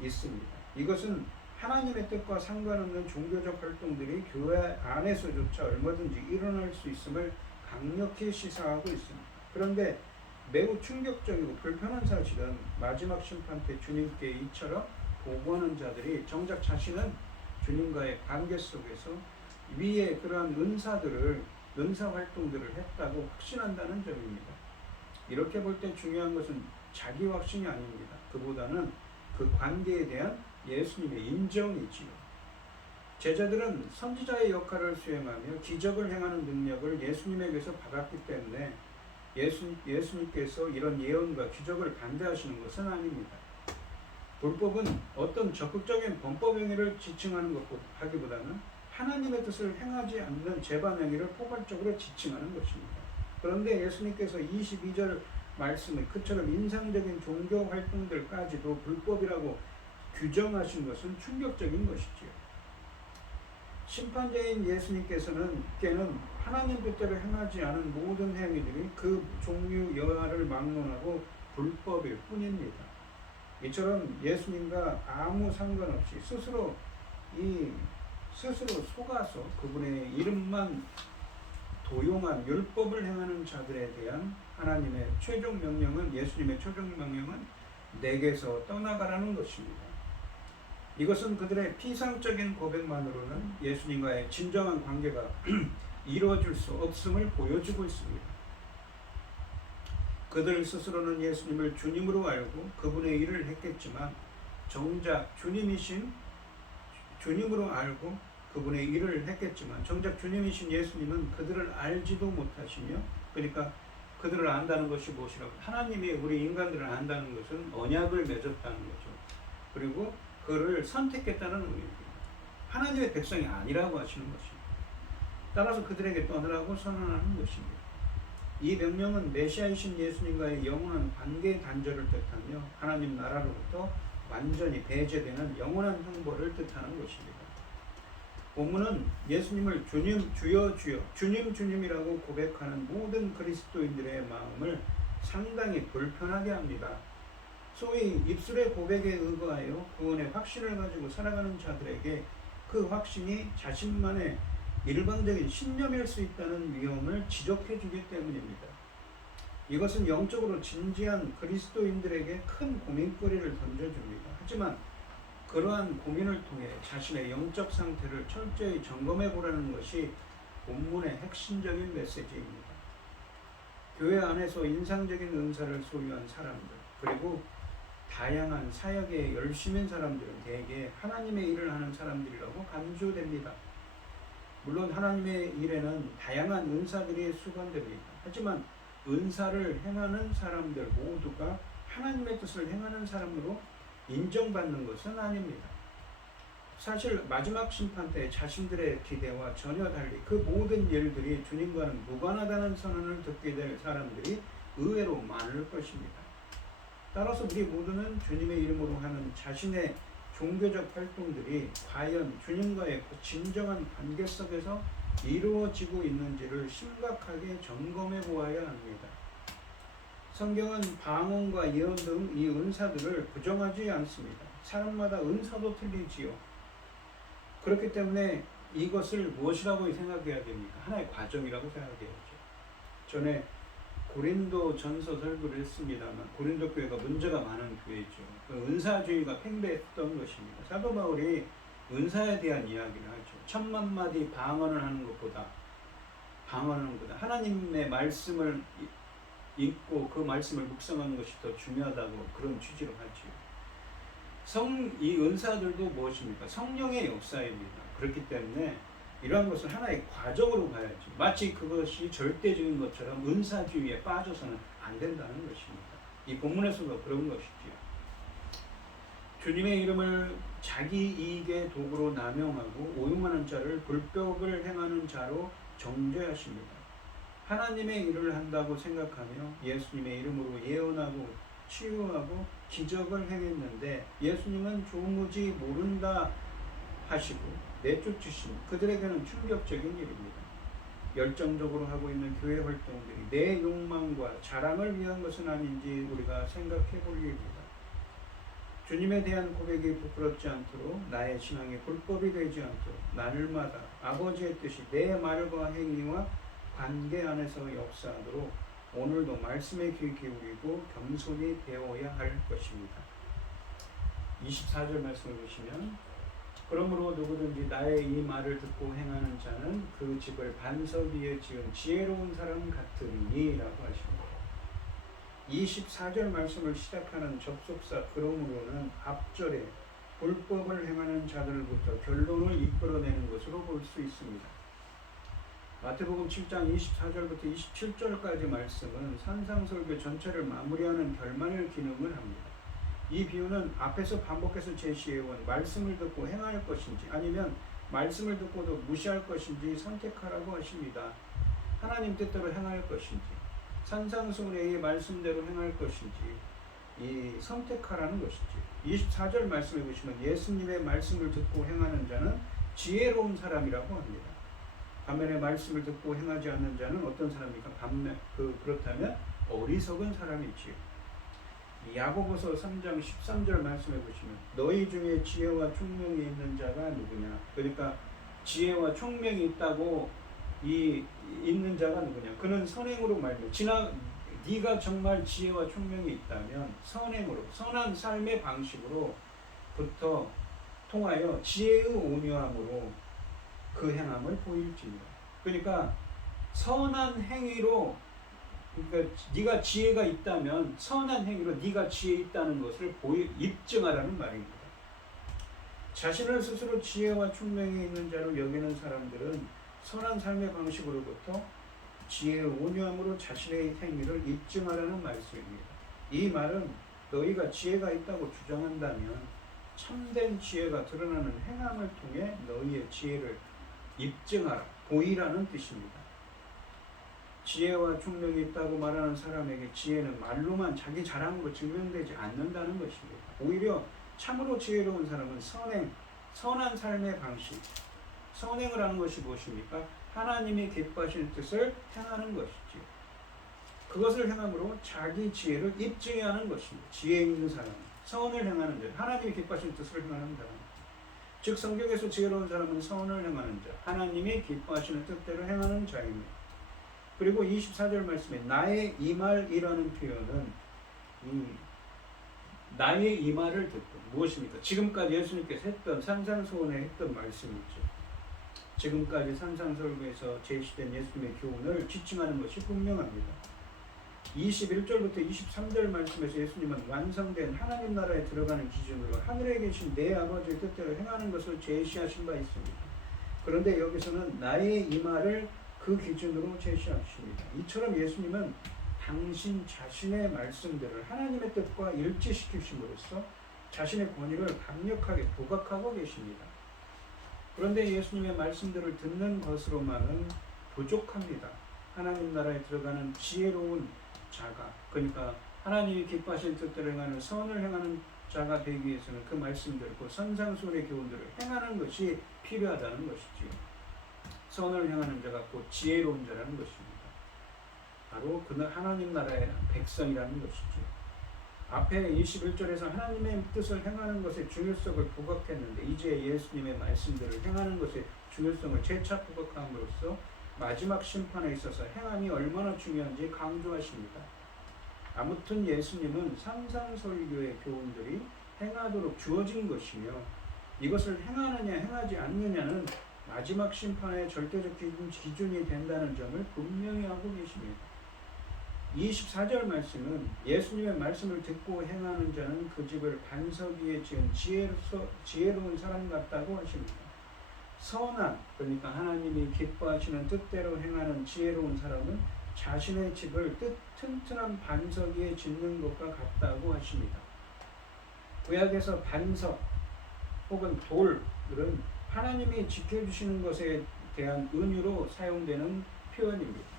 있습니다. 이것은 하나님의 뜻과 상관없는 종교적 활동들이 교회 안에서조차 얼마든지 일어날 수 있음을 강력히 시사하고 있습니다. 그런데 매우 충격적이고 불편한 사실은 마지막 심판 때 주님께 이처럼 보고하는 자들이 정작 자신은 주님과의 관계 속에서 위에 그러한 은사활동들을 했다고 확신한다는 점입니다. 이렇게 볼 때 중요한 것은 자기 확신이 아닙니다. 그보다는 그 관계에 대한 예수님의 인정이지요. 제자들은 선지자의 역할을 수행하며 기적을 행하는 능력을 예수님에게서 받았기 때문에 예수님께서 이런 예언과 기적을 반대하시는 것은 아닙니다. 불법은 어떤 적극적인 범법 행위를 지칭하는 하기보다는 하나님의 뜻을 행하지 않는 재반 행위를 포괄적으로 지칭하는 것입니다. 그런데 예수님께서 22절 말씀에 그처럼 인상적인 종교 활동들까지도 불법이라고 규정하신 것은 충격적인 것이지요. 심판자인 예수님께서는 하나님 뜻대로 행하지 않은 모든 행위들이 그 종류 여하를 막론하고 불법일 뿐입니다. 이처럼 예수님과 아무 상관없이 스스로 속아서 그분의 이름만 도용한 율법을 행하는 자들에 대한 하나님의 최종 명령은 예수님의 최종 명령은 내게서 떠나가라는 것입니다. 이것은 그들의 피상적인 고백만으로는 예수님과의 진정한 관계가 이루어질 수 없음을 보여주고 있습니다. 그들 스스로는 예수님을 주님으로 알고 그분의 일을 했겠지만 정작 주님으로 알고 그분의 일을 했겠지만 정작 주님이신 예수님은 그들을 알지도 못하시며 그러니까 그들을 안다는 것이 무엇이라고 하나님이 우리 인간들을 안다는 것은 언약을 맺었다는 거죠. 그리고 그를 선택했다는 의미입니다. 하나님의 백성이 아니라고 하시는 것입니다. 따라서 그들에게 떠나라고 선언하는 것입니다. 이 명령은 메시아이신 예수님과의 영원한 관계 단절을 뜻하며 하나님 나라로부터 완전히 배제되는 영원한 형벌을 뜻하는 것입니다. 본문은 예수님을 주님, 주여, 주여, 주님, 주님이라고 고백하는 모든 그리스도인들의 마음을 상당히 불편하게 합니다. 소위 입술의 고백에 의거하여 구원의 확신을 가지고 살아가는 자들에게 그 확신이 자신만의 일방적인 신념일 수 있다는 위험을 지적해 주기 때문입니다. 이것은 영적으로 진지한 그리스도인들에게 큰 고민거리를 던져줍니다. 하지만 그러한 고민을 통해 자신의 영적 상태를 철저히 점검해 보라는 것이 본문의 핵심적인 메시지입니다. 교회 안에서 인상적인 은사를 소유한 사람들, 그리고 다양한 사역에 열심인 사람들은 대개 하나님의 일을 하는 사람들이라고 간주됩니다. 물론 하나님의 일에는 다양한 은사들이 수반됩니다. 하지만 은사를 행하는 사람들 모두가 하나님의 뜻을 행하는 사람으로 인정받는 것은 아닙니다. 사실 마지막 심판 때 자신들의 기대와 전혀 달리 그 모든 일들이 주님과는 무관하다는 선언을 듣게 될 사람들이 의외로 많을 것입니다. 따라서 우리 모두는 주님의 이름으로 하는 자신의 종교적 활동들이 과연 주님과의 그 진정한 관계 속에서 이루어지고 있는지를 심각하게 점검해 보아야 합니다. 성경은 방언과 예언 등 이 은사들을 부정하지 않습니다. 사람마다 은사도 틀리지요. 그렇기 때문에 이것을 무엇이라고 생각해야 됩니까? 하나의 과정이라고 생각해야죠. 전에 고린도 전서 설교를 했습니다만 고린도 교회가 문제가 많은 교회죠. 은사주의가 팽배했던 것입니다. 사도 바울이 은사에 대한 이야기를 하죠. 10,000마디 방언을 하는 것보다 하나님의 말씀을 읽고 그 말씀을 묵상하는 것이 더 중요하다고 그런 취지로 하죠. 이 은사들도 무엇입니까? 성령의 역사입니다. 그렇기 때문에 이러한 것을 하나의 과정으로 봐야지. 마치 그것이 절대적인 것처럼 은사주의에 빠져서는 안 된다는 것입니다. 이 본문에서도 그런 것이지요. 주님의 이름을 자기 이익의 도구로 남용하고 오용하는 자를 불법을 행하는 자로 정죄하십니다. 하나님의 일을 한다고 생각하며 예수님의 이름으로 예언하고 치유하고 기적을 행했는데 예수님은 조무지 모른다 하시고 내쫓으신 그들에게는 충격적인 일입니다. 열정적으로 하고 있는 교회 활동들이 내 욕망과 자랑을 위한 것은 아닌지 우리가 생각해 볼 일입니다. 주님에 대한 고백이 부끄럽지 않도록 나의 신앙이 불법이 되지 않도록 날마다 아버지의 뜻이 내 말과 행위와 관계 안에서 역사하도록 오늘도 말씀에 귀 기울이고 겸손히 배워야 할 것입니다. 24절 말씀을 보시면 그러므로 누구든지 나의 이 말을 듣고 행하는 자는 그 집을 반석 위에 지은 지혜로운 사람 같으니 라고 하십니다. 24절 말씀을 시작하는 접속사 그러므로는 앞절에 불법을 행하는 자들부터 결론을 이끌어내는 것으로 볼 수 있습니다. 마태복음 7장 24절부터 27절까지 말씀은 산상설교 전체를 마무리하는 결말을 기능을 합니다. 이 비유는 앞에서 반복해서 제시해온 말씀을 듣고 행할 것인지 아니면 말씀을 듣고도 무시할 것인지 선택하라고 하십니다. 하나님 뜻대로 행할 것인지 산상순례의 말씀대로 행할 것인지 이 선택하라는 것이지. 24절 말씀해 보시면 예수님의 말씀을 듣고 행하는 자는 지혜로운 사람이라고 합니다. 반면에 말씀을 듣고 행하지 않는 자는 어떤 사람입니까? 그렇다면 어리석은 사람이지요. 야고보서 3장 13절 말씀해 보시면 너희 중에 지혜와 총명이 있는 자가 누구냐? 그러니까 지혜와 총명이 있다고 있는 자가 누구냐? 그는 선행으로 말미암아 네가 정말 지혜와 총명이 있다면 선행으로 선한 삶의 방식으로부터 통하여 지혜의 온유함으로 그 행함을 보일지니라. 그러니까 선한 행위로 그러니까 네가 지혜가 있다면 선한 행위로 네가 지혜 있다는 것을 입증하라는 말입니다. 자신을 스스로 지혜와 총명이 있는 자로 여기는 사람들은 선한 삶의 방식으로부터 지혜의 온유함으로 자신의 행위를 입증하라는 말씀입니다. 이 말은 너희가 지혜가 있다고 주장한다면 참된 지혜가 드러나는 행함을 통해 너희의 지혜를 입증하라, 보이라는 뜻입니다. 지혜와 총명이 있다고 말하는 사람에게 지혜는 말로만 자기 자랑으로 증명되지 않는다는 것입니다. 오히려 참으로 지혜로운 사람은 선한 삶의 방식, 선행을 하는 것이 무엇입니까? 하나님이 기뻐하시는 뜻을 행하는 것이지. 그것을 행함으로 자기 지혜를 입증해야 하는 것입니다. 지혜 있는 사람, 선을 행하는 자, 하나님이 기뻐하시는 뜻을 행하는 사람. 즉 성경에서 지혜로운 사람은 선을 행하는 자, 하나님이 기뻐하시는 뜻대로 행하는 자입니다. 그리고 24절 말씀에 나의 이 말이라는 표현은 나의 이 말을 듣고 무엇입니까? 지금까지 예수님께서 했던 산상수훈에 했던 말씀이죠. 지금까지 산상설교에서 제시된 예수님의 교훈을 지칭하는 것이 분명합니다. 21절부터 23절 말씀에서 예수님은 완성된 하나님 나라에 들어가는 기준으로 하늘에 계신 내 아버지의 뜻대로 행하는 것을 제시하신 바 있습니다. 그런데 여기서는 나의 이 말을 그 기준으로 제시하십니다. 이처럼 예수님은 당신 자신의 말씀들을 하나님의 뜻과 일치시키심으로써 자신의 권위를 강력하게 부각하고 계십니다. 그런데 예수님의 말씀들을 듣는 것으로만은 부족합니다. 하나님 나라에 들어가는 지혜로운 자가, 그러니까 하나님이 기뻐하시는 뜻대로 행하는 선을 행하는 자가 되기 위해서는 그 말씀들, 그 선상수훈의 교훈들을 행하는 것이 필요하다는 것이지요. 선을 행하는 자가 곧 지혜로운 자라는 것입니다. 바로 그 하나님 나라의 백성이라는 것이지요. 앞에 21절에서 하나님의 뜻을 행하는 것의 중요성을 부각했는데 이제 예수님의 말씀들을 행하는 것의 중요성을 재차 부각함으로써 마지막 심판에 있어서 행함이 얼마나 중요한지 강조하십니다. 아무튼 예수님은 산상설교의 교훈들이 행하도록 주어진 것이며 이것을 행하느냐 행하지 않느냐는 마지막 심판의 절대적 기준이 된다는 점을 분명히 하고 계십니다. 24절 말씀은 예수님의 말씀을 듣고 행하는 자는 그 집을 반석 위에 지은 지혜로운 사람 같다고 하십니다. 선한, 그러니까 하나님이 기뻐하시는 뜻대로 행하는 지혜로운 사람은 자신의 집을 튼튼한 반석 위에 짓는 것과 같다고 하십니다. 구약에서 반석 혹은 돌은 하나님이 지켜주시는 것에 대한 은유로 사용되는 표현입니다.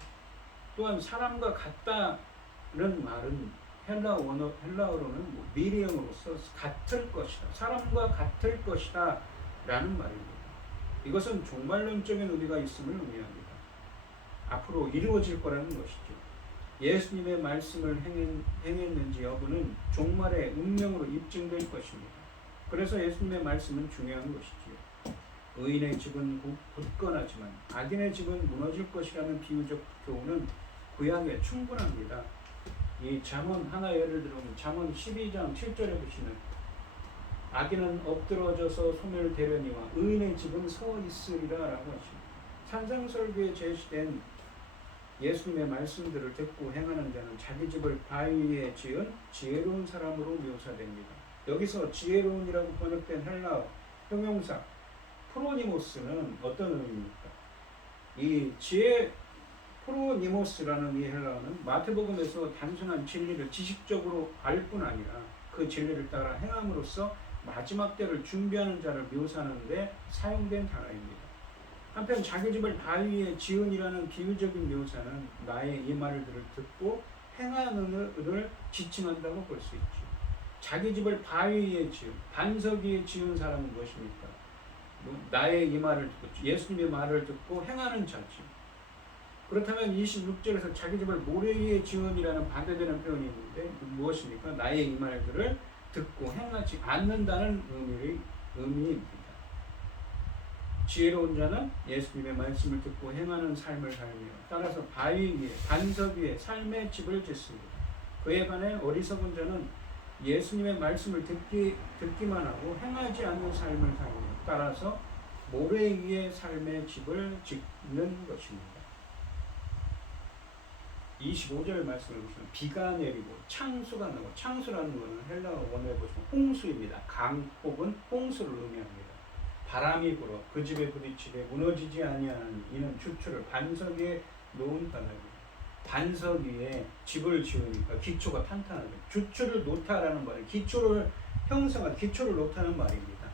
또한 사람과 같다는 말은 헬라어로는 미리형으로서 같을 것이다, 사람과 같을 것이다 라는 말입니다. 이것은 종말론적인 의미가 있음을 의미합니다. 앞으로 이루어질 거라는 것이죠. 예수님의 말씀을 행했는지 여부는 종말의 운명으로 입증될 것입니다. 그래서 예수님의 말씀은 중요한 것이지요. 의인의 집은 굳건하지만 악인의 집은 무너질 것이라는 비유적 교훈은 구약에 충분합니다. 이 잠언 하나 예를 들면 잠언 12장 7절에 보시면 악인은 엎드러져서 소멸되려니와 의인의 집은 서 있으리라 라고 하십니다. 산상설교에 제시된 예수님의 말씀들을 듣고 행하는 자는 자기 집을 바위 위에 지은 지혜로운 사람으로 묘사됩니다. 여기서 지혜로운이라고 번역된 헬라어 형용사 프로니모스는 어떤 의미입니까? 이 프로니모스라는 이 헬라어는 마태복음에서 단순한 진리를 지식적으로 알 뿐 아니라 그 진리를 따라 행함으로써 마지막 때를 준비하는 자를 묘사하는 데 사용된 단어입니다. 한편 자기 집을 바위 위에 지은이라는 비유적인 묘사는 나의 이 말들을 듣고 행하는 을 지칭한다고 볼 수 있죠. 자기 집을 바위 위에 지은, 반석 위에 지은 사람은 무엇입니까? 나의 이 말을 듣고 예수님의 말을 듣고 행하는 자지. 그렇다면 26절에서 자기 집을 모래 위에 지은이라는 반대되는 표현이 있는데 무엇입니까? 나의 이 말들을 듣고 행하지 않는다는 의미입니다. 지혜로운 자는 예수님의 말씀을 듣고 행하는 삶을 살며 따라서 바위 위에 반석 위에 삶의 집을 짓습니다. 그에 반해 어리석은 자는 예수님의 말씀을 듣기만 하고 행하지 않는 삶을 살며 따라서 모래 위에 삶의 집을 짓는 것입니다. 25절 말씀을 보시면 비가 내리고 창수가 나고 창수라는 것은 헬라어 원어에 보시면 홍수입니다. 강 혹은 홍수를 의미합니다. 바람이 불어 그 집에 부딪히되 무너지지 아니하는 이는 주추를 반석 위에 놓은 까닭이다. 반석 위에 집을 지으니까 기초가 탄탄하죠. 주추를 놓다라는 말은 기초를 형성한 기초를 놓다는 말입니다.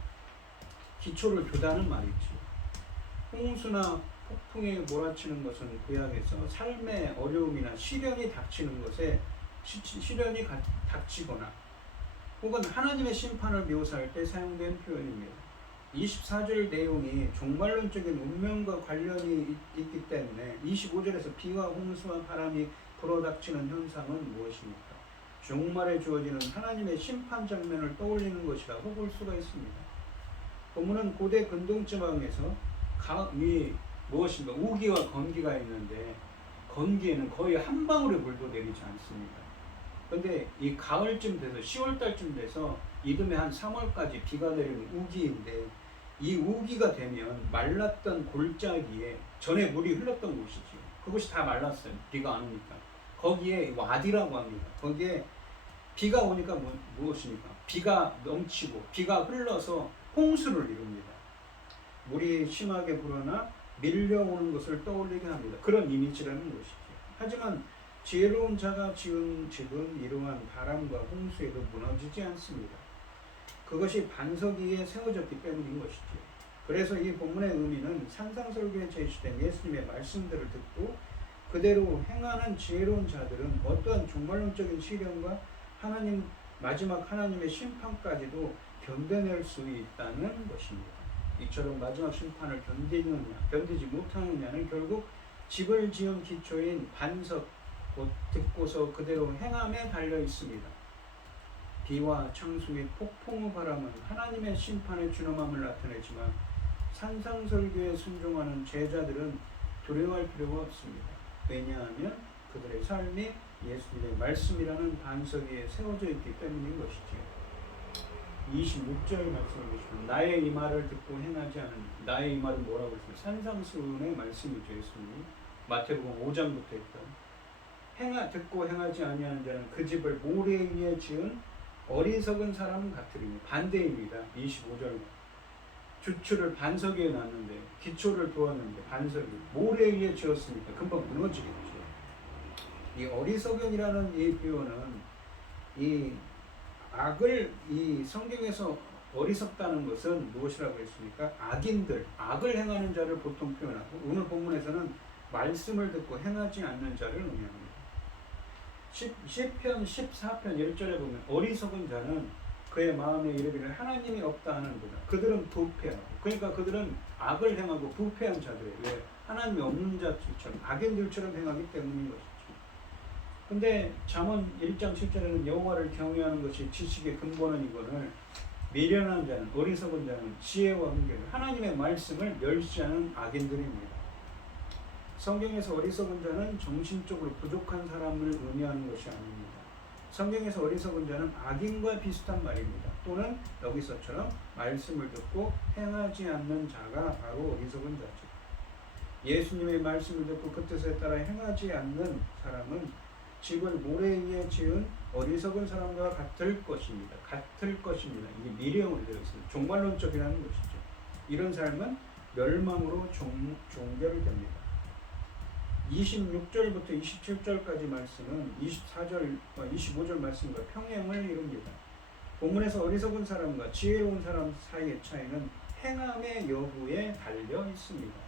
기초를 두다는 말이죠. 홍수나 폭풍에 몰아치는 것은 구약에서 삶의 어려움이나 시련이 닥치는 것에 시련이 닥치거나 혹은 하나님의 심판을 묘사할 때 사용된 표현입니다. 24절 내용이 종말론적인 운명과 관련이 있기 때문에 25절에서 비와 홍수와 바람이 불어닥치는 현상은 무엇입니까? 종말에 주어지는 하나님의 심판 장면을 떠올리는 것이라고 볼 수가 있습니다. 본문은 고대 근동지방에서 무엇인가 우기와 건기가 있는데 건기에는 거의 한 방울의 물도 내리지 않습니다. 그런데 이 가을쯤 돼서 10월달쯤 돼서 이듬해 한 3월까지 비가 내리는 우기인데 이 우기가 되면 말랐던 골짜기에 전에 물이 흘렀던 곳이죠. 그곳이 다 말랐어요. 비가 안 오니까. 거기에 와디라고 합니다. 거기에 비가 오니까 무엇입니까? 비가 넘치고 비가 흘러서 홍수를 이룹니다. 물이 심하게 불어나 밀려오는 것을 떠올리게 합니다. 그런 이미지라는 것이죠. 하지만 지혜로운 자가 지은 집은 이러한 바람과 홍수에도 무너지지 않습니다. 그것이 반석 위에 세워졌기 때문인 것이죠. 그래서 이 본문의 의미는 산상설교에 제시된 예수님의 말씀들을 듣고 그대로 행하는 지혜로운 자들은 어떠한 종말론적인 시련과 마지막 하나님의 심판까지도 견뎌낼 수 있다는 것입니다. 이처럼 마지막 심판을 견디지 못하느냐는 결국 집을 지은 기초인 반석, 곧 듣고서 그대로 행함에 달려 있습니다. 비와 창수 및 폭풍의 바람은 하나님의 심판의 준엄함을 나타내지만 산상설교에 순종하는 제자들은 두려워할 필요가 없습니다. 왜냐하면 그들의 삶이 예수님의 말씀이라는 반석 위에 세워져 있기 때문인 것이지요. 26절 말씀을 보시면 나의 이 말을 듣고 행하지 않은, 나의 이 말은 뭐라고 했어요? 산상수훈의 말씀이죠. 예수님이 마태복음 5장부터 했던 듣고 행하지 아니하는 자는 그 집을 모래 위에 지은 어리석은 사람 같으리니, 반대입니다. 25절 주추를 반석 위에 놨는데, 기초를 두었는데 반석이 모래 위에 지었으니까 금방 무너지겠죠. 이 어리석은이라는 이 표현은 이 성경에서 어리석다는 것은 무엇이라고 했습니까? 악인들, 악을 행하는 자를 보통 표현하고, 오늘 본문에서는 말씀을 듣고 행하지 않는 자를 의미합니다. 시편 14편 1절에 보면 어리석은 자는 그의 마음에 이르기를 하나님이 없다 하는구나. 그들은 부패하고, 그러니까 그들은 악을 행하고 부패한 자들이에요. 왜? 하나님이 없는 자들처럼, 악인들처럼 행하기 때문인 것이죠. 근데 잠언 1장 7절에는 여호와를 경외하는 것이 지식의 근본이거늘 미련한 자는, 어리석은 자는 지혜와 훈계를, 하나님의 말씀을 멸시하는 악인들입니다. 성경에서 어리석은 자는 정신적으로 부족한 사람을 의미하는 것이 아닙니다. 성경에서 어리석은 자는 악인과 비슷한 말입니다. 또는 여기서처럼 말씀을 듣고 행하지 않는 자가 바로 어리석은 자죠. 예수님의 말씀을 듣고 그 뜻에 따라 행하지 않는 사람은 집을 모래 위에 지은 어리석은 사람과 같을 것입니다. 이게 미래형으로 되어 있습니다. 종말론적이라는 것이죠. 이런 삶은 멸망으로 종결됩니다. 26절부터 27절까지 말씀은 25절 말씀과 평행을 이룹니다. 본문에서 어리석은 사람과 지혜로운 사람 사이의 차이는 행함의 여부에 달려 있습니다.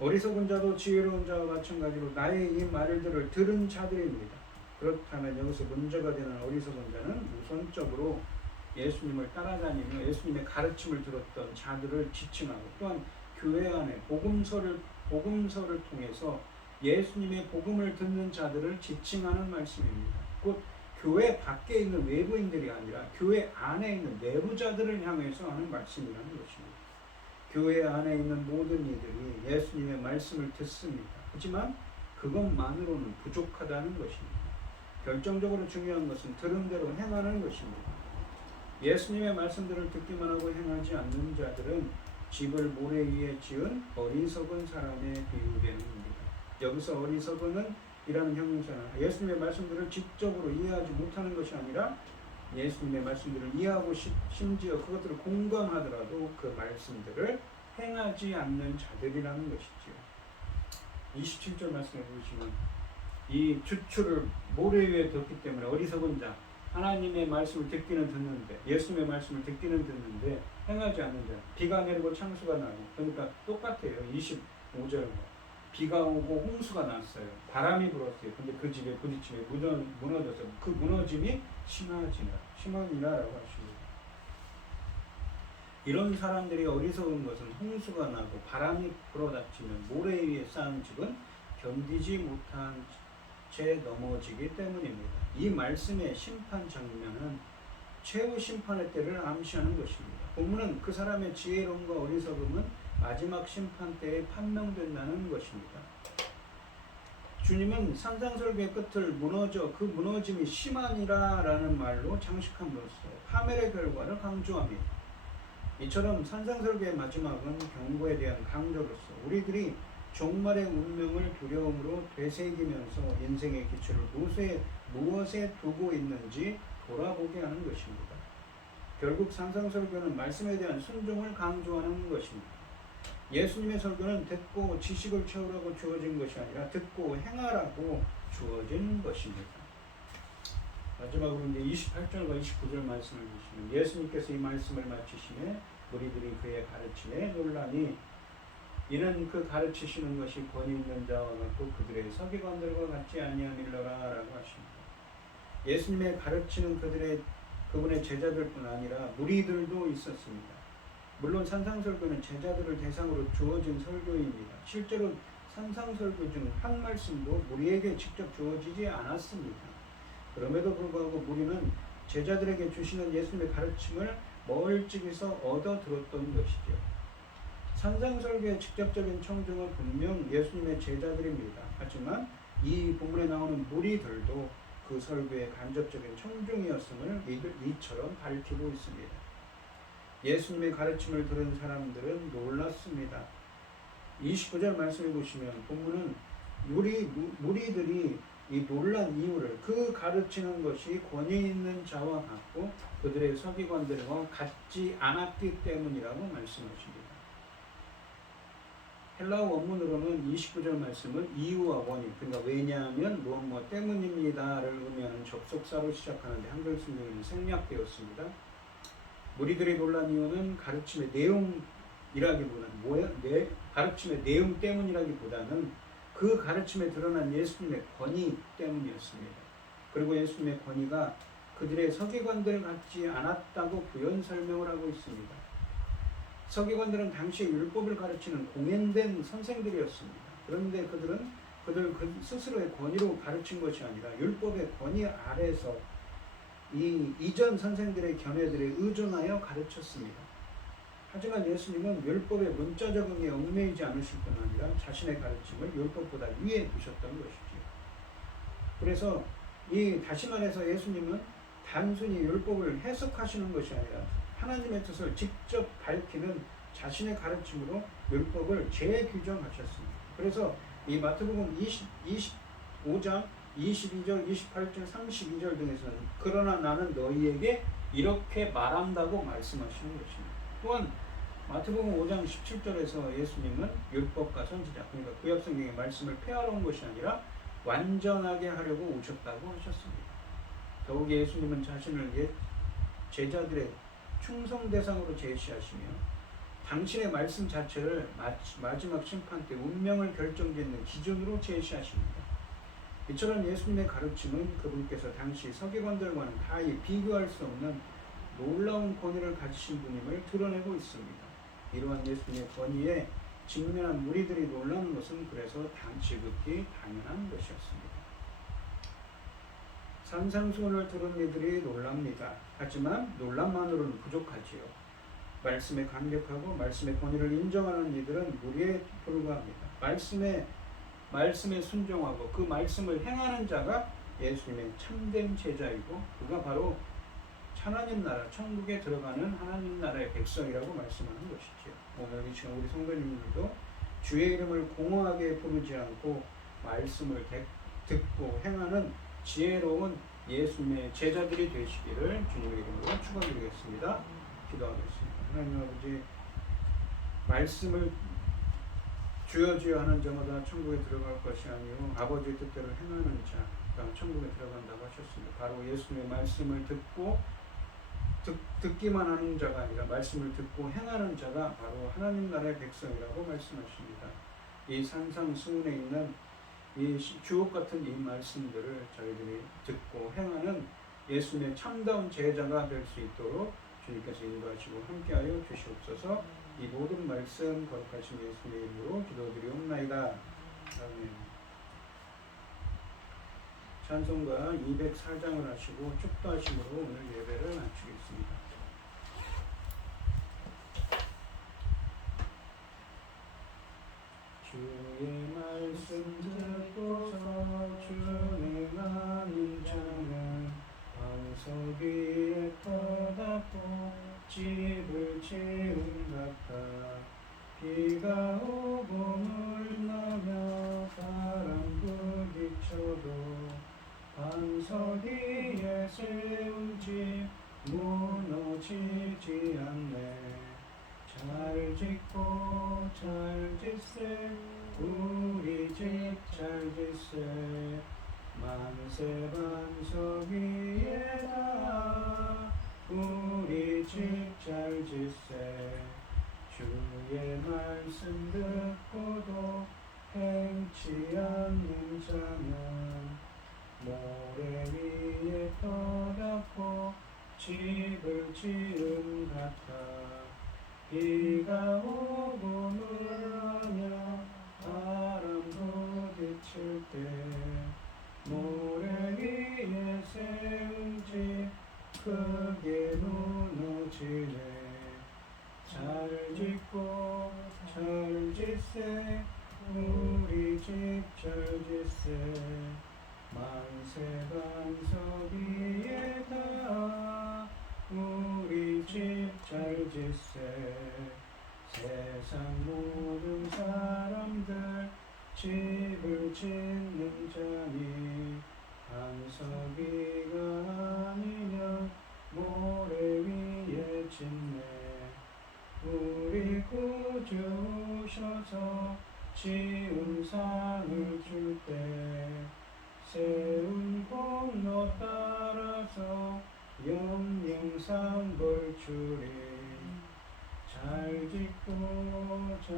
어리석은 자도 지혜로운 자와 마찬가지로 나의 이 말들을 들은 자들입니다. 그렇다면 여기서 문제가 되는 어리석은 자는 우선적으로 예수님을 따라다니며 예수님의 가르침을 들었던 자들을 지칭하고, 또한 교회 안에 복음서를 통해서 예수님의 복음을 듣는 자들을 지칭하는 말씀입니다. 곧 교회 밖에 있는 외부인들이 아니라 교회 안에 있는 내부자들을 향해서 하는 말씀이라는 것입니다. 교회 안에 있는 모든 이들이 예수님의 말씀을 듣습니다. 하지만 그것만으로는 부족하다는 것입니다. 결정적으로 중요한 것은 들은 대로 행하는 것입니다. 예수님의 말씀들을 듣기만 하고 행하지 않는 자들은 집을 모래 위에 지은 어리석은 사람에 비유되는 겁니다. 여기서 어리석은은 이라는 형용사는 예수님의 말씀들을 직접으로 이해하지 못하는 것이 아니라 예수님의 말씀들을 이해하고 심지어 그것들을 공감하더라도 그 말씀들을 행하지 않는 자들이라는 것이지요. 27절 말씀을 보시면 이 주추를 모래 위에 뒀기 때문에 어리석은 자, 하나님의 말씀을 듣기는 듣는데, 예수님의 말씀을 듣기는 듣는데 행하지 않는 자, 비가 내리고 창수가 나고, 그러니까 똑같아요. 25절과 비가 오고 홍수가 났어요. 바람이 불었어요. 근데 그 집에 부딪히며 무너져서 그 무너짐이 심하니라라고 하십니다. 이런 사람들이 어리석은 것은 홍수가 나고 바람이 불어닥치면 모래 위에 쌓은 집은 견디지 못한 채 넘어지기 때문입니다. 이 말씀의 심판 장면은 최후 심판의 때를 암시하는 것입니다. 본문은 그 사람의 지혜로움과 어리석음은 마지막 심판 때에 판명된다는 것입니다. 주님은 산상설교의 끝을 그 무너짐이 심하니라라는 말로 장식함으로써 파멸의 결과를 강조합니다. 이처럼 산상설교의 마지막은 경고에 대한 강조로서 우리들이 종말의 운명을 두려움으로 되새기면서 인생의 기초를 무엇에 두고 있는지 돌아보게 하는 것입니다. 결국 산상설교는 말씀에 대한 순종을 강조하는 것입니다. 예수님의 설교는 듣고 지식을 채우라고 주어진 것이 아니라 듣고 행하라고 주어진 것입니다. 마지막으로 이제 28절과 29절 말씀을 보시면 예수님께서 이 말씀을 마치시며 무리들이 그의 가르침에 놀라니 이는 그 가르치시는 것이 권위 있는 자와 같고 그들의 서기관들과 같지 아니함일러라 라고 하십니다. 예수님의 가르치는 그분의 제자들뿐 아니라 무리들도 있었습니다. 물론 산상설교는 제자들을 대상으로 주어진 설교입니다. 실제로 산상설교 중 한 말씀도 무리에게 직접 주어지지 않았습니다. 그럼에도 불구하고 무리는 제자들에게 주시는 예수님의 가르침을 멀찍이서 얻어 들었던 것이죠. 산상설교의 직접적인 청중은 분명 예수님의 제자들입니다. 하지만 이 본문에 나오는 무리들도 그 설교의 간접적인 청중이었음을 이처럼 밝히고 있습니다. 예수님의 가르침을 들은 사람들은 놀랐습니다. 29절 말씀해 보시면 본문은 무리들이 이 놀란 이유를 그 가르치는 것이 권위 있는 자와 같고 그들의 서기관들과 같지 않았기 때문이라고 말씀하십니다. 헬라어 원문으로는 29절 말씀은 이유와 원인, 그러니까 왜냐하면 무엇 때문입니다를 의미하는 접속사로 시작하는데 한글 성경에는 생략되었습니다. 무리들이 놀란 이유는 가르침의 내용이라기보다는 가르침의 내용 때문이라기보다는 그 가르침에 드러난 예수님의 권위 때문이었습니다. 그리고 예수님의 권위가 그들의 서기관들 같지 않았다고 부연 설명을 하고 있습니다. 서기관들은 당시 율법을 가르치는 공인된 선생들이었습니다. 그런데 그들 스스로의 권위로 가르친 것이 아니라 율법의 권위 아래서 이 이전 선생들의 견해들에 의존하여 가르쳤습니다. 하지만 예수님은 율법의 문자적 의미에 얽매이지 않으실 뿐 아니라 자신의 가르침을 율법보다 위에 두셨던 것이지요. 그래서 다시 말해서 예수님은 단순히 율법을 해석하시는 것이 아니라 하나님의 뜻을 직접 밝히는 자신의 가르침으로 율법을 재규정하셨습니다. 그래서 이 마태복음 25장 22절, 28절, 32절 등에서는 그러나 나는 너희에게 이렇게 말한다고 말씀하시는 것입니다. 또한 마태복음 5장 17절에서 예수님은 율법과 선지자, 그러니까 구약성경의 말씀을 폐하러 온 것이 아니라 완전하게 하려고 오셨다고 하셨습니다. 더욱 예수님은 자신을 제자들의 충성 대상으로 제시하시며 당신의 말씀 자체를 마지막 심판 때 운명을 결정짓는 기준으로 제시하십니다. 이처럼 예수님의 가르침은 그분께서 당시 서기관들과는 가히 비교할 수 없는 놀라운 권위를 가지신 분임을 드러내고 있습니다. 이러한 예수님의 권위에 직면한 무리들이 놀라는 것은 그래서 지극히 당연한 것이었습니다. 산상수훈을 들은 이들이 놀랍니다. 하지만 놀람만으로는 부족하지요. 말씀에 감격하고 말씀의 권위를 인정하는 이들은 무리에 불과합니다. 말씀에 순종하고 그 말씀을 행하는 자가 예수님의 참된 제자이고 그가 바로 하나님 나라, 천국에 들어가는 하나님 나라의 백성이라고 말씀하는 것이지요. 오늘 이 시간 우리 성도님들도 주의 이름을 공허하게 부르지 않고 말씀을 듣고 행하는 지혜로운 예수님의 제자들이 되시기를 주님의 이름으로 축원드리겠습니다. 기도하겠습니다. 하나님 아버지, 말씀을 주여 하는 자마다 천국에 들어갈 것이 아니요 아버지의 뜻대로 행하는 자가 천국에 들어간다고 하셨습니다. 바로 예수님의 말씀을 듣기만 하는 자가 아니라 말씀을 듣고 행하는 자가 바로 하나님 나라의 백성이라고 말씀하십니다. 이 산상수훈에 있는 이 주옥 같은 이 말씀들을 저희들이 듣고 행하는 예수님의 참다운 제자가 될 수 있도록 주님께서 인도하시고 함께하여 주시옵소서. 이 모든 말씀 거룩하신 예수님의 이름으로 기도드리옵나이다. 아멘. 찬송가 204장을 하시고 축도하심으로 오늘 예배를 마치겠습니다. 주의 말씀 듣고서 준행하는 자는 방석 위에 터닫고 집을 채운 같아. 비가 오고 물나며 바람 부딪혀도 반석 위에 세운 집 무너지지 않네. 잘 짓고 잘 짓세 우리 집 잘 짓세 만세 반석 위에다 우리 집 잘 짓세. 주의 말씀 듣고도 행치 않는 자는 모래 위에 떠닫고 집을 지은 같아. 비가 오고 물러며 바람 부딪힐 때 모래 위에 세운 집 크게 무너지네. 잘 짓고 잘 짓세. 우리 집 잘 짓세. 만세 반석 위에다 우리 집 잘 짓세. 세상 모든 사람들 집을 짓는 자니 반석이가 아니면 모래 위에 짓네. 우리 구주 오셔서 지은 상을 줄 때 세운 공로 따라서 영영상 벌 주리. 잘 짓고 잘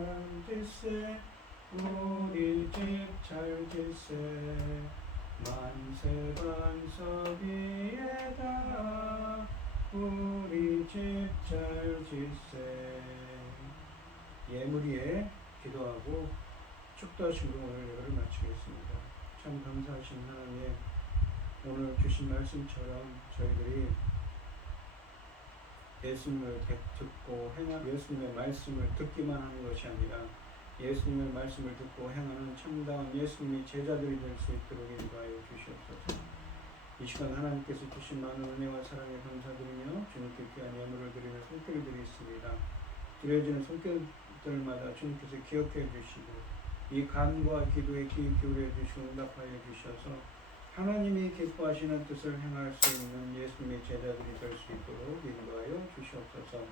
짓세. 우리 집 잘 짓세. 만세 반석 위에다 우리 집 잘 짓세. 예물이에 기도하고 축도하심으로 오늘 예배를 마치겠습니다. 참 감사하신 하나님, 오늘 주신 말씀처럼 저희들이 예수님을 듣고 예수님의 말씀을 듣기만 하는 것이 아니라 예수님의 말씀을 듣고 행하는 참다운 예수님의 제자들이 될 수 있도록 인도하여 주시옵소서. 이 시간 하나님께서 주신 많은 은혜와 사랑에 감사드리며 주님께 귀한 예물을 드리며 손길을 드리겠습니다. 드려지는 손길들마다 주님께서 기억해 주시고 이 간구와 기도에 귀 기울여 주시고 응답하여 주셔서 하나님이 기뻐하시는 뜻을 행할 수 있는 예수님의 제자들이 될 수 있도록 인도하여 주시옵소서.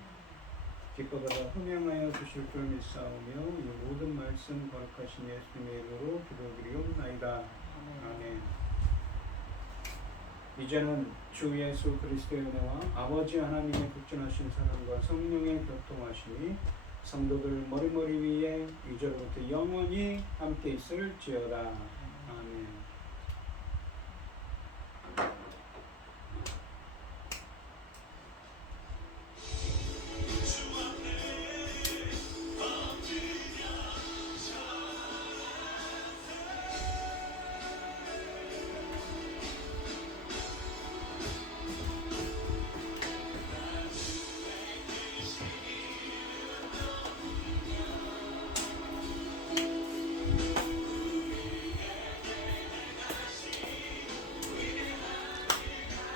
기뻐받아 흥행하여 주실 줄 믿사오며 이 모든 말씀 거룩하신 예수님의 이름으로 기도드리옵나이다. 아멘. 이제는 주 예수 그리스도의 은혜와 아버지 하나님의 극진하신 사랑과 성령의 교통하심이 성도들 머리머리 위에 이제로부터 영원히 함께 있을지어다. 아멘.